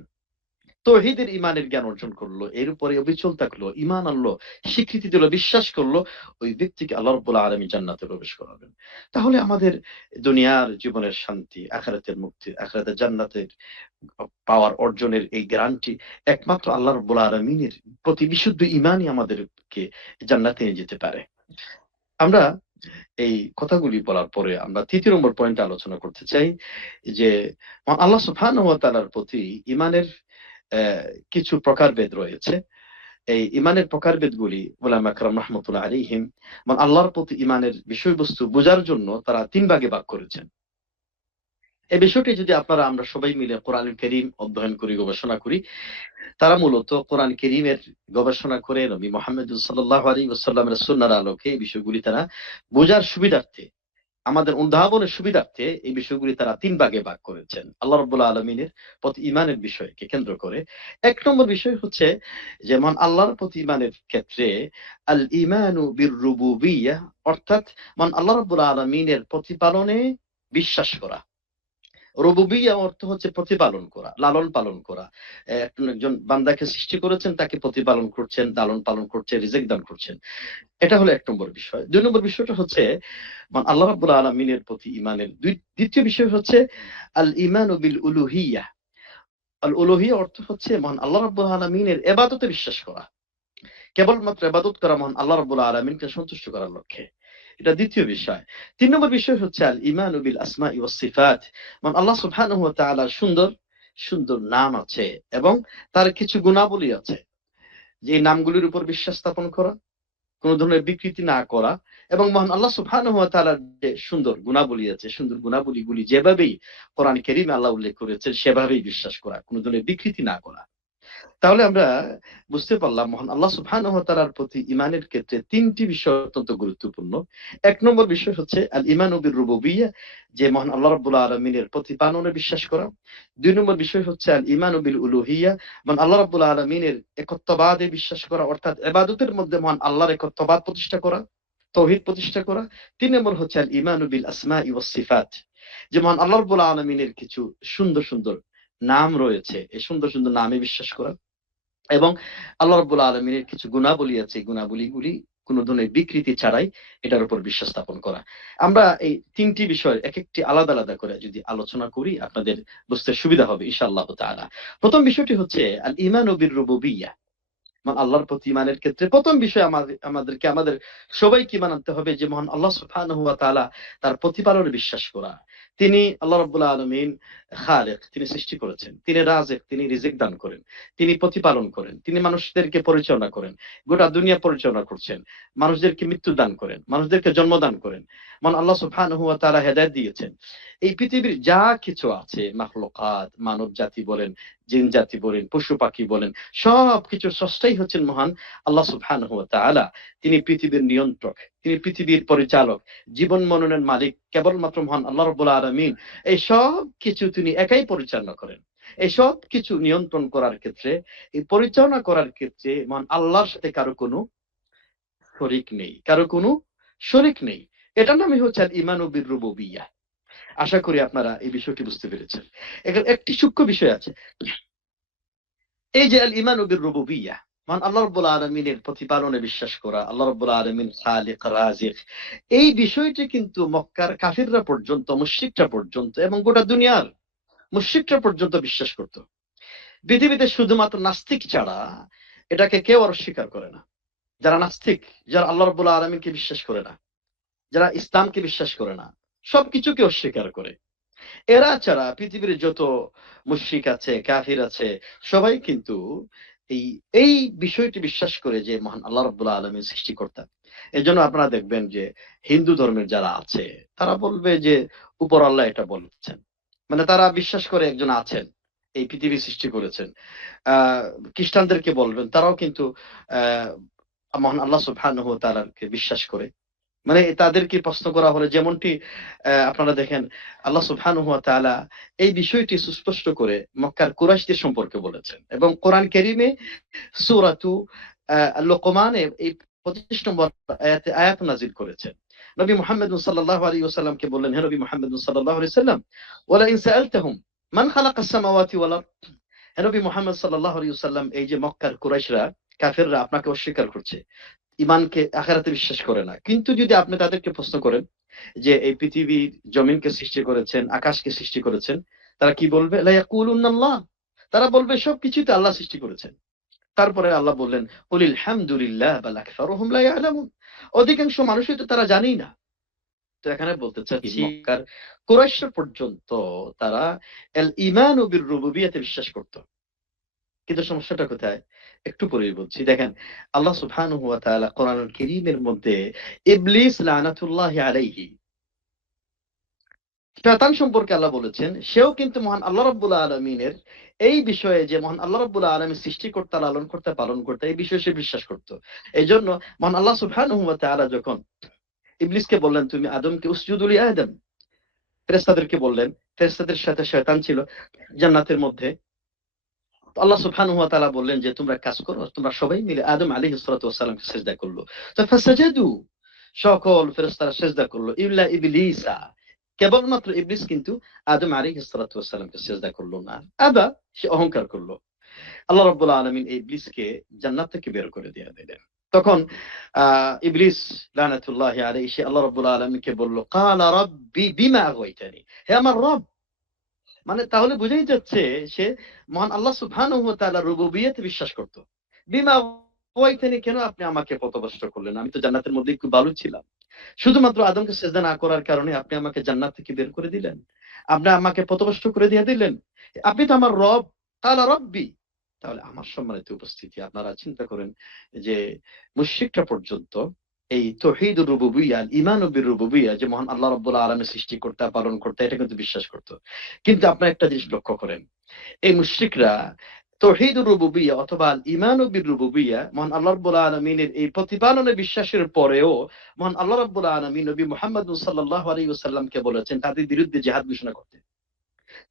তৌহিদের ইমানের জ্ঞান অর্জন করলো, এর উপরে অবিচল থাকলো, ইমান আনলো, স্বীকৃতি দিল, বিশ্বাস করলো, ওই ব্যক্তিকে আল্লাহ রাব্বুল আলামিন জান্নাতে প্রবেশ করাবেন। তাহলে আমাদের দুনিয়ার জীবনের শান্তি, আখিরাতের মুক্তি, আখিরাতের জান্নাতের পাওয়ার অর্জনের এই গ্যারান্টি একমাত্র আল্লাহ রাব্বুল আলামিনের প্রতি বিশুদ্ধ ইমানই আমাদেরকে জান্নাতে নিয়ে যেতে পারে। আমরা এই কথাগুলি বলার পরে আমরা ৩য় নম্বর পয়েন্টে আলোচনা করতে চাই যে আল্লাহ সুবহানাহু ওয়া তাআলার প্রতি ইমানের কিছু প্রকারভেদ রয়েছে। এই ইমানের প্রকারভেদগুলি উলামা একরাম রাহমাতুল্লাহ আলাইহিম আল্লাহর প্রতি ইমানের বিষয়বস্তু বোঝার জন্য তারা ৩ ভাগে ভাগ করেছেন। এই বিষয়টি যদি আমরা সবাই মিলে কোরআন কারীম অধ্যয়ন করি, গবেষণা করি, তারা মূলত কোরআন কারীমের গবেষণা করে নবী মুহাম্মদ সাল্লাল্লাহু আলাইহি ওয়াসাল্লামের সুন্নাহর আলোকে এই বিষয়গুলি তারা বোঝার সুবিধার্থে, আমাদের উদ্ভাবনের সুবিধার্থে এই বিষয়গুলি তারা ৩ ভাগে ভাগ করেছেন আল্লাহ রাব্বুল আলামিনের প্রতি ইমানের বিষয়কে কেন্দ্র করে। ১ নম্বর বিষয় হচ্ছে যেমন আল্লাহর প্রতি ইমানের ক্ষেত্রে আল ঈমানু বির রুবুবিয়্যাহ, অর্থাৎ আল্লাহ রাব্বুল আলামিনের প্রতিপালনে বিশ্বাস করা। রুবুবিয়্যা অর্থ হচ্ছে প্রতিপালন করা, লালন পালন করা। একজন বান্দাকে সৃষ্টি করেছেন, তাকে প্রতিপালন করছেন, লালন পালন করছেন, রিজিক দান করছেন। এটা হলো ১ নম্বর বিষয়। ২ নম্বর বিষয়টা হচ্ছে আল্লাহ রাব্বুল আলামিনের প্রতি ইমানের দ্বিতীয় বিষয় হচ্ছে আল ঈমানু বিল উলুহিয়্যাহ। আল উলুহিয়্যা অর্থ হচ্ছে আল্লাহ রাব্বুল আলামিনের ইবাদতে বিশ্বাস করা। কেবলমাত্র ইবাদত করা আল্লাহ রাব্বুল আলামিনকে সন্তুষ্ট করার লক্ষ্যে। এটা দ্বিতীয় বিষয়। ৩ নম্বর বিষয় হচ্ছে আল ঈমানু বিল আসমাই ওয়াস সিফাত। আল্লাহ সুবহানাহু ওয়া তাআলার সুন্দর সুন্দর নাম আছে এবং তার কিছু গুণাবলী আছে, যে নামগুলির উপর বিশ্বাস স্থাপন করা, কোন ধরনের বিকৃতি না করা, এবং মহান আল্লাহ সুবহানাহু ওয়া তাআলার যে সুন্দর গুণাবলী আছে, সুন্দর গুণাবলীগুলি যেভাবেই কোরআন কারীমে আল্লাহ উল্লেখ করেছেন সেভাবেই বিশ্বাস করা, কোন ধরনের বিকৃতি না করা। তাহলে আমরা বুঝতে পারলাম মহান আল্লাহ সুবহানাহু ওয়া তাআলার প্রতি ইমানের ক্ষেত্রে ৩টি বিষয় অত্যন্ত গুরুত্বপূর্ণ। ১ নম্বর বিষয় হচ্ছে আল ঈমানু বির রুবুবিয়্যাহ, যে মহান আল্লাহ রাব্বুল আলামিনের প্রতিপালনে বিশ্বাস করা। ২ নম্বর বিষয় হচ্ছে আল ঈমানু বিল উলুহিয়্যাহ, আল্লাহ রাব্বুল আলামিনের একত্ববাদে বিশ্বাস করা, অর্থাৎ ইবাদতের মধ্যে মহান আল্লাহর একত্ববাদ প্রতিষ্ঠা করা, তাওহীদ প্রতিষ্ঠা করা। ৩ নম্বর হচ্ছে আল ঈমানু বিল আসমাই ওয়াস সিফাত, যে মহান আল্লাহ রাব্বুল আলামিনের কিছু সুন্দর সুন্দর নাম রয়েছে, এই সুন্দর সুন্দর নামে বিশ্বাস করা, এবং আল্লাহ রাব্বুল আলামিনের কিছু গুণাবলী আছে, গুণাবলীগুলি কোন ধরনের বিকৃতি ছাড়াই এটার উপর বিশ্বাস স্থাপন করা। আমরা এই ৩টি বিষয় এক একটি আলাদা আলাদা করে যদি আলোচনা করি আপনাদের বুঝতে সুবিধা হবে ইনশাআল্লাহ তাআলা। প্রথম বিষয়টি হচ্ছে আল ঈমানু বির রুবুবিয়্যাহ, আল্লাহর প্রতি ইমানের ক্ষেত্রে প্রথম বিষয় আমাদের সবাইকে ঈমান আনতে হবে যে মহান আল্লাহ সুবহানাহু ওয়া তাআলা তার প্রতিপালনে বিশ্বাস করা। তিনি আল্লাহ রাব্বুল আলামিন খালিক, তিনি সৃষ্টি করেছেন, তিনি রাজিক, তিনি রিজিক দান করেন, তিনি প্রতিপালন করেন, তিনি মানুষদেরকে পরিচালনা করেন, গোটা দুনিয়া পরিচালনা করছেন, মানুষদেরকে মৃত্যু দান করেন, মানুষদেরকে জন্ম দান করেন। মহান আল্লাহ সুবহানাহু ওয়া তাআলা হেদায়েত দিয়েছেন। এই পৃথিবীর যা কিছু আছে, মাখলুকাত, মানব জাতি বলেন, জিন জাতি বলেন, পশু পাখি বলেন, সবকিছুর স্রষ্টাই হচ্ছেন মহান আল্লাহ সুবহানাহু ওয়া তাআলা। তিনি পৃথিবীর নিয়ন্ত্রক, তিনি পৃথিবীর পরিচালক, জীবন মননের মালিক কেবলমাত্র মহান আল্লাহ রাব্বুল আলামিন। এই সব কিছু তিনি একাই পরিচালনা করেন। এই সব কিছু নিয়ন্ত্রণ করার ক্ষেত্রে, এই পরিচালনা করার ক্ষেত্রে মহান আল্লাহর সাথে কারো কোনো শরীক নেই, কারো কোনো শরীক নেই। এটার নামই হচ্ছে আল ঈমানু বির রুবুবিয়্যাহ। আশা করি আপনারা এই বিষয়টি বুঝতে পেরেছেন। এখানে একটি সূক্ষ্ম বিষয় আছে, এই যে আল ঈমানু বির রুবুবিয়্যাহ, আল্লাহ রাব্বুল আলামিনের প্রতিপালনে বিশ্বাস করা, আল্লাহ রাব্বুল আলামিন খালিক রাজিক, এই বিষয়টি কিন্তু মক্কার কাফিররা পর্যন্ত, মুশরিকরা পর্যন্ত এবং গোটা দুনিয়ার মুশরিকরা পর্যন্ত বিশ্বাস করত। পৃথিবীতে শুধুমাত্র নাস্তিক ছাড়া এটাকে কেউ আর স্বীকার করে না। যারা নাস্তিক, যারা আল্লাহ রাব্বুল আলামিনকে বিশ্বাস করে না, যারা ইসলামকে বিশ্বাস করে না, সবকিছুকে অস্বীকার করে, এরা ছাড়া পৃথিবীর যত মুশরিক আছে, কাফির আছে, সবাই কিন্তু এই বিষয়টি বিশ্বাস করে যে মহান আল্লাহ রাব্বুল আলামিন সৃষ্টিকর্তা। এজন্য আপনারা দেখবেন যে হিন্দু ধর্মের যারা আছে তারা বলবে যে উপর আল্লাহ এটা বলছেন, তারা বিশ্বাস করে একজন আছেন, এই পৃথিবী সৃষ্টি করেছেন। খ্রিস্টানদেরকে বলবেন, তারাও কিন্তু মহান আল্লাহ সুবহানাহু ওয়া তাআলাকে বিশ্বাস করে। তাদেরকে প্রশ্ন করা হলে যেমনটি আপনারা দেখেন আল্লাহ সুবহানাহু ওয়া তাআলা এই বিষয়টি সুস্পষ্ট করে মক্কার কুরাইশদের সম্পর্কে বলেছেন, এবং কোরআন কারীমে সূরাতু লুকমানে এই 25 নম্বর আয়াত নাযিল করেছেন। নবী মুহাম্মদ সাল্লাল্লাহু আলাইহি ওয়াসাল্লামকে বললেন, হে নবী মুহাম্মদ সাল্লাল্লাহু আলাইহি ওয়াসাল্লাম, ওয়ালা ইন সাআলতাহুম মান খালাকাস সামাওয়াতি ওয়াল আরদ, হে নবী মুহাম্মদ সাল্লাল্লাহু আলাইহি ওয়াসাল্লাম, এই যে মক্কার কুরাইশরা, কাফেররা আপনাকে অস্বীকার করছে, ইমানকে, আখিরাতে বিশ্বাস করে না। কিন্তু যদি আপনি তাদেরকে প্রশ্ন করেন যে এই পৃথিবীর জমিনকে সৃষ্টি করেছেন, আকাশকে সৃষ্টি করেছেন, তারা কি বলবে? লা ইয়াকুলুনাল্লাহ, তারা বলবে সবকিছুই তো আল্লাহ সৃষ্টি করেছেন। তারপরে আল্লাহ বললেন, কুলিল হামদুলিল্লাহ বাল আকসারুহুম লা ইয়ালামুন, অধিকাংশ মানুষই তো তারা জানেই না। তো এখানে বলতে চাচ্ছি, মক্কার কুরাইশ পর্যন্ত তারা আল ঈমানু বির রুবুবিয়্যাতে বিশ্বাস করত। কিন্তু সমস্যাটা কোথায়? একটু পরেই বলছি। দেখেন, আল্লাহ সুবহানাহু ওয়া তাআলা কোরআনুল কারীমের মধ্যে ইবলিস লানাতুল্লাহি আলাইহি, শয়তান সম্পর্কে আল্লাহ বলেছেন, সেও কিন্তু মহান আল্লাহ রাব্বুল আলামিনের এই বিষয়ে, যে মহান আল্লাহ রাব্বুল আলামিন সৃষ্টিকর্তা, লালনকর্তা, পালনকর্তা, এই বিষয়ে সে বিশ্বাস করত। এইজন্য মহান আল্লাহ সুবহানাহু ওয়া তাআলা যখন ইবলিসকে বললেন, তুমি আদমকে উসজুদু লি আদম, ফেরেশতাদেরকে বললেন, ফেরেশতাদের সাথে শয়তান ছিল জান্নাতের মধ্যে। তো আল্লাহ সুবহানাহু ওয়া তাআলা বললেন যে তোমরা কাজ করো, তোমরা সবাই মিলে আদম আলাইহিস সালাতু ওয়াস সালামকে সিজদা করলো। তো ফাসাজাদু, সকল ফেরেশতারা সিজদা করলো, ইল্লা ইবলিসা, কেবলমাত্র ইবলিস কিন্তু আদম আলাইহিস সালাতু ওয়াস সালামকে সিজদা করলো না। আবা, সে অহংকার করলো। আল্লাহ রাব্বুল আলামিন এই ইবলিসকে জান্নাত থেকে বের করে দিয়ে দিলেন। তখন ইবলিস লানাতুল্লাহি আলাইহি সে আল্লাহ রাব্বুল আলামিনকে বলল, ক্বালা রাব্বি বিমা আগাইতানি, হে আমার রব। মানে তাহলে বোঝাই যাচ্ছে সে মহান আল্লাহ সুবহানাহু ওয়া তাআলার রুবুবিয়্যাতে বিশ্বাস করত। বিমা আগাইতানি, কেন আপনি আমাকে পথভ্রষ্ট করলেন? আমি তো জান্নাতের মধ্যে একটু বালু ছিলাম। শুধুমাত্র আদমকে সিজদা না করার কারণে আপনি আমাকে জান্নাত থেকে বের করে দিলেন, আপনি আমাকে পথভ্রষ্ট করে দিয়ে দিলেন। আপনি তো আমার রব, ক্বালা রাব্বি। তাহলে আমার সম্মানিত উপস্থিতি, আপনারা চিন্তা করেন যে মুশরিকরা পর্যন্ত এই তাওহীদুর রুবুবিয়্যাহ, ঈমানু বির রুবুবিয়্যাহ, যে মহান আল্লাহ রাব্বুল আলামিন সৃষ্টিকর্তা, পালনকর্তা, এটা কিন্তু বিশ্বাস করত। কিন্তু আপনারা একটা জিনিস লক্ষ্য করেন, এই মুশরিকরা তাওহীদুর রুবুবিয়্যাহ অথবা ঈমানু বির রুবুবিয়্যাহ, মহান আল্লাহ রাব্বুল আলামিনের এই প্রতিপালনে বিশ্বাসের পরেও মহান আল্লাহ রাব্বুল আলামিন নবী মুহাম্মদ সাল্লাল্লাহু আলাইহি ওয়াসাল্লামকে বলেছেন তাদের বিরুদ্ধে জিহাদ ঘোষণা করতে,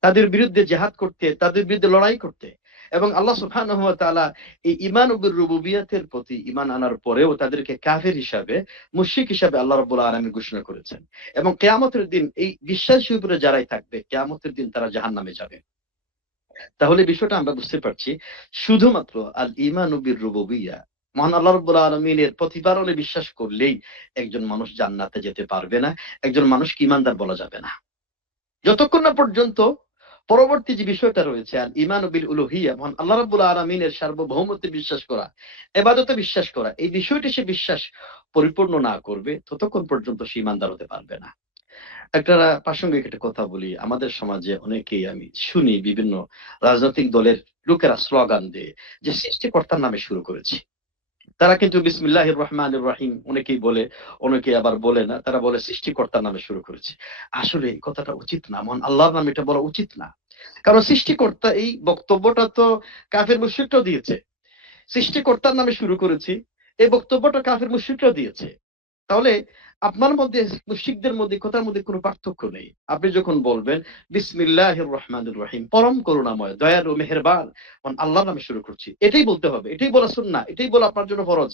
তাদের বিরুদ্ধে জিহাদ করতে, তাদের বিরুদ্ধে লড়াই করতে। এবং আল্লাহ সুবহানাহু ওয়া তাআলা এই ঈমান বির রুবুবিয়্যাতের প্রতি ঈমান আনার পরেও তাদেরকে কাফির হিসাবে, মুশরিক হিসাবে আল্লাহ রাব্বুল আলামিন ঘোষণা করেছেন। এবং কিয়ামতের দিন এই বিশ্বাসের উপরে যারাই থাকবে, কিয়ামতের দিন তারা জাহান্নামে যাবে। তাহলে বিষয়টা আমরা বুঝতে পারছি, শুধুমাত্র আল ঈমানু বির রুবুবিয়্যাহ, মহান আল্লাহ রাব্বুল আলামিনের প্রতিপালনে বিশ্বাস করলেই একজন মানুষ জান্নাতে যেতে পারবে না, একজন মানুষকে ঈমানদার বলা যাবে না। যতক্ষণ না পর্যন্ত পরবর্তী যে বিষয়টা রয়েছে, আল ঈমানু বিল উলুহিয়্যাহ, মহান আল্লাহ রাব্বুল আলামিনের সার্বভৌমত্বে বিশ্বাস করা, ইবাদতে বিশ্বাস করা, এই বিষয়টি সে বিশ্বাস পরিপূর্ণ না করবে, ততক্ষণ পর্যন্ত সে ঈমানদার হতে পারবে না। একটা প্রাসঙ্গিক একটা কথা বলি, আমাদের সমাজে অনেকেই আমি শুনি বিভিন্ন রাজনৈতিক দলের লোকেরা স্লোগান দেয় যে সৃষ্টিকর্তার নামে শুরু করেছি। তারা কিন্তু বিসমিল্লাহির রহমানির রহিম অনেকেই বলে, অনেকেই আবার বলে না, তারা বলে সৃষ্টিকর্তার নামে শুরু করেছে। আসলে এই কথাটা উচিত না, মহান আল্লাহর নামে এটা বলা উচিত না। কারণ সৃষ্টিকর্তা, এই বক্তব্যটা তো কাফের মুশরিকরাও দিয়েছে। সৃষ্টিকর্তার নামে শুরু করেছি, এই বক্তব্যটা কাফের মুশরিকরাও দিয়েছে। তাহলে আপনার মধ্যে, মুশরিকদের মধ্যে, কথার মধ্যে কোনো পার্থক্য নেই। আপনি যখন বলবেন বিসমিল্লাহির রহমানির রহিম, পরম করুণাময়, দয়ালু, মেহেরবান আল্লাহর নামে শুরু করছি, এটাই বলতে হবে, এটাই বলা সুন্নাহ, এটাই বলা আপনার জন্য ফরজ।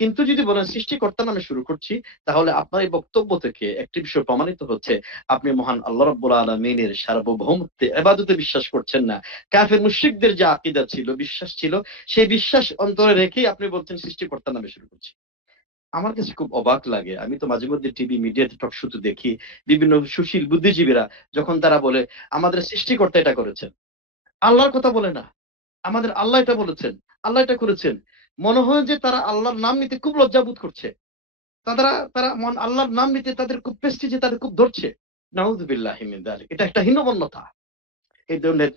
কিন্তু যদি বলেন সৃষ্টিকর্তার নামে শুরু করছি, তাহলে আপনার এই বক্তব্য থেকে একটি বিষয় প্রমাণিত হচ্ছে, আপনি মহান আল্লাহ রাব্বুল আলামিনের সার্বভৌমত্বে, ইবাদতে বিশ্বাস করছেন না। কাফের মুশরিকদের যে আকীদা ছিল, বিশ্বাস ছিল, সেই বিশ্বাস অন্তরে রেখেই আপনি বলছেন সৃষ্টিকর্তার নামে শুরু করছি। আমার কাছে খুব অবাক লাগে, আমি তো মাঝে মধ্যে টিভি মিডিয়াতে টক শোতে দেখি বিভিন্ন সুশীল বুদ্ধিজীবীরা যখন তারা বলে আমাদের সৃষ্টিকর্তা এটা করেছেন, আল্লাহর কথা বলে না, আমাদের আল্লাহ এটা বলেছেন, আল্লাহ এটা করেছেন। মনে হয় যে তারা আল্লাহর নাম নিতে খুব লজ্জাবোধ করছে, তারা মন আল্লাহর নাম নিতে তাদের খুব প্রেস্টিজে, তাদের খুব ধরছে। নাউযুবিল্লাহি মিন যালিক, এটা একটা হীনমন্যতা। এই ধরনের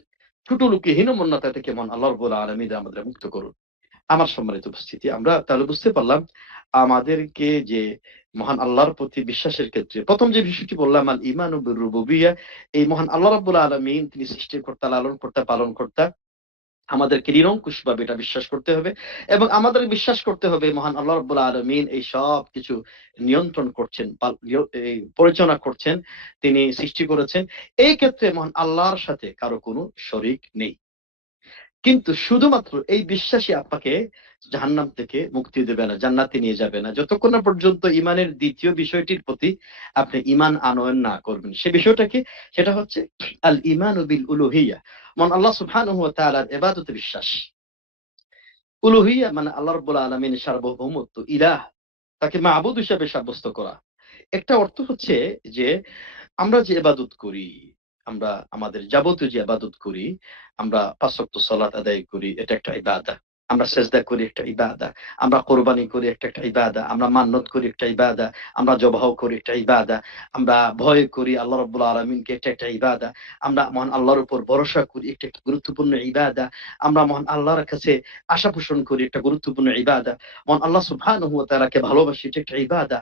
ছোট লোকে হীনমন্যতা থেকে মন আল্লাহ রাব্বুল আলামিন আমাদের মুক্ত করুন। আমার সম্মানিত উপস্থিতি, আমরা তাহলে বুঝতে পারলাম আমাদেরকে যে মহান আল্লাহর প্রতি বিশ্বাসের ক্ষেত্রে প্রথম যে বিষয়টি বললাম, আল ঈমানু বির রুবুবিয়্যাহ, এই মহান আল্লাহ রাব্বুল আলামিন তিনি সৃষ্টিকর্তা, লালনকর্তা, পালনকর্তা, আমাদেরকে নিরঙ্কুশভাবে এটা বিশ্বাস করতে হবে। এবং আমাদের বিশ্বাস করতে হবে মহান আল্লাহ রাব্বুল আলামিন এই সব কিছু নিয়ন্ত্রণ করছেন, এই পরিচালনা করছেন, তিনি সৃষ্টি করেছেন। এই ক্ষেত্রে মহান আল্লাহর সাথে কারো কোনো শরীক নেই। কিন্তু শুধুমাত্র এই বিশ্বাসই আপনাকে জাহান্নাম থেকে মুক্তি দেবে না, জান্নাতে নিয়ে যাবে না, যতক্ষণ না পর্যন্ত ঈমানের দ্বিতীয় বিষয়টির প্রতি আপনি ঈমান আনয়ন না করবেন। সে বিষয়টা কি? সেটা হচ্ছে আল ঈমানু বিল উলুহিয়্যাহ, মহান আল্লাহ সুবহানাহু ওয়া তাআলার ইবাদতে বিশ্বাস। উলুহিয়া মানে আল্লাহ রাব্বুল আলামিনের সার্বভৌমত্ব, ইলাহ, তাকে মাবুদ হিসেবে সাব্যস্ত করা। একটা অর্থ হচ্ছে যে আমরা যে ইবাদত করি, আমরা আমাদের যাবতীয় যে ইবাদত করি, আমরা ৫ ওয়াক্ত সালাত আদায় করি, এটা একটা ইবাদত। আমরা সেজদা করি, একটা ইবাদত। আমরা কোরবানি করি, একটা ইবাদত। আমরা মান্নত করি, একটা ইবাদত। আমরা জবাহ করি, একটা ইবাদত। আমরা ভয় করি আল্লাহ রাব্বুল আলামিনকে, এটা একটা ইবাদত। আমরা মহান আল্লাহর উপর ভরসা করি, একটা গুরুত্বপূর্ণ ইবাদত। আমরা মহান আল্লাহর কাছে আশা পোষণ করি, একটা গুরুত্বপূর্ণ ইবাদত। মহান আল্লাহ সুবহানাহু ওয়া তাআলাকে ভালোবাসি, এটা একটা ইবাদত।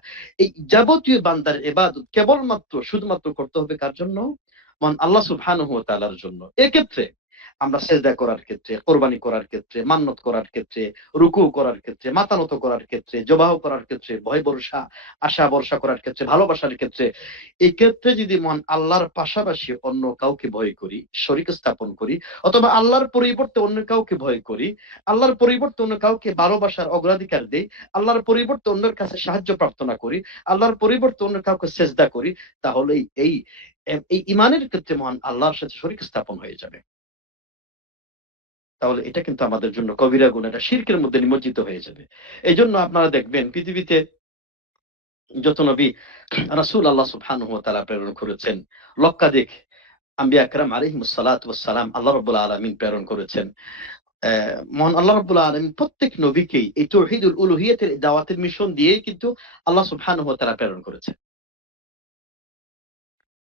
এই যাবতীয় বান্দার ইবাদত কেবলমাত্র শুধুমাত্র করতে হবে কার জন্য? মহান আল্লাহ সুবহানাহু ওয়া তাআলার জন্য। এক্ষেত্রে আমরা সেজদা করার ক্ষেত্রে, কোরবানি করার ক্ষেত্রে, মান্নত করার ক্ষেত্রে, রুকু করার ক্ষেত্রে, মাথা নত করার ক্ষেত্রে, জবাহ করার ক্ষেত্রে, ভয় ভরসা, আশা ভরসা করার ক্ষেত্রে, ভালোবাসার ক্ষেত্রে, এই ক্ষেত্রে যদি মহান আল্লাহর পাশাপাশি অন্য কাউকে ভয় করি, শরীক স্থাপন করি, অথবা আল্লাহর পরিবর্তে অন্য কাউকে ভয় করি, আল্লাহর পরিবর্তে অন্য কাউকে ভালোবাসার অগ্রাধিকার দেই, আল্লাহর পরিবর্তে অন্যের কাছে সাহায্য প্রার্থনা করি, আল্লাহর পরিবর্তে অন্য কাউকে সেজদা করি, তাহলে এই এই ইমানের ক্ষেত্রে মহান আল্লাহর সাথে শরীক স্থাপন হয়ে যাবে। তাহলে এটা কিন্তু আমাদের জন্য কবিরা গুনাহ, এটা শিরকের মধ্যে নিমজ্জিত হয়ে যাবে। এইজন্য আপনারা দেখবেন পৃথিবীতে যত নবী রাসূল আল্লাহ সুবহানাহু ওয়া তাআলা প্রেরণ করেছেন, লক্ষাধিক আম্বিয়া কেরাম আলাইহিমুস সালাতু ওয়াস সালাম আল্লাহ রাব্বুল আলামিন প্রেরণ করেছেন। মহান আল্লাহ রাব্বুল আলামিন প্রত্যেক নবীকেই এই তাওহীদুল উলুহিয়াতের দাওয়াতের মিশন দিয়েই কিন্তু আল্লাহ সুবহানাহু ওয়া তাআলা প্রেরণ করেছেন।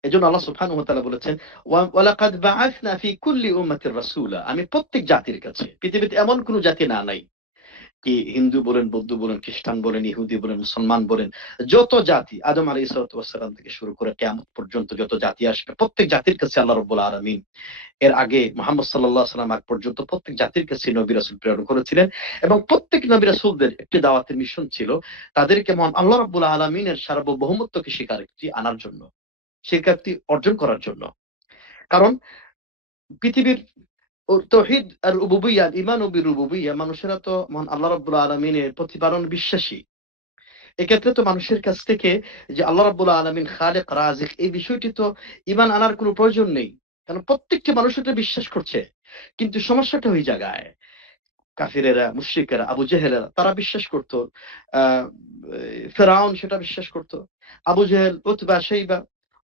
এজন্য আল্লাহ সুবহানাহু ওয়া তাআলা বলেছেন, ওয়ালাকাদ বাআসনা ফি কুল্লি উম্মাতির রাসূলা, আমি প্রত্যেক জাতির কাছে, পৃথিবীতে এমন কোন জাতি নাই, কি হিন্দু বলেন, বৌদ্ধ বলেন, খ্রিস্টান বলেন, ইহুদি বলেন, মুসলমান বলেন, যত জাতি আদম আলাইহিস সালাতু ওয়াস সালাম থেকে শুরু করে কিয়ামত পর্যন্ত যত জাতি আসবে, প্রত্যেক জাতির কাছে আল্লাহ রাব্বুল আলামিন এর আগে মুহাম্মদ সাল্লাল্লাহু আলাইহি ওয়াসাল্লাম আগ পর্যন্ত প্রত্যেক জাতির কাছে নবী রাসূল প্রেরণ করেছিলেন, এবং প্রত্যেক নবী রাসূলদের একটি দাওয়াতের মিশন ছিল তাদেরকে মহান আল্লাহ রাব্বুল আলামিনের সার্বভৌমত্বকে স্বীকারোক্তি আনার জন্য, স্বীকৃতি অর্জন করার জন্য। কারণ পৃথিবীর তাওহীদ আর রুবুবিয়্যাহ, ঈমান ও বিরুবুবিয়্যাহ, মানুষেরা তো মহান আল্লাহ রাব্বুল আলামিনের প্রতিপালন বিশ্বাসী। এক্ষেত্রে তো মানুষের কাছ থেকে যে আল্লাহ রাব্বুল আলামিন খালিক রাজিক, এই বিষয়টি তো ঈমান আনার কোনো প্রয়োজন নেই, কারণ প্রত্যেকটি মানুষ এটা বিশ্বাস করছে। কিন্তু সমস্যাটা ওই জায়গায়, কাফিরেরা, মুশরিকেরা, আবু জেহেলেরা তারা বিশ্বাস করত, আহ ফেরাউন সেটা বিশ্বাস করত, আবু জেহেল, উতবা, শাইবা,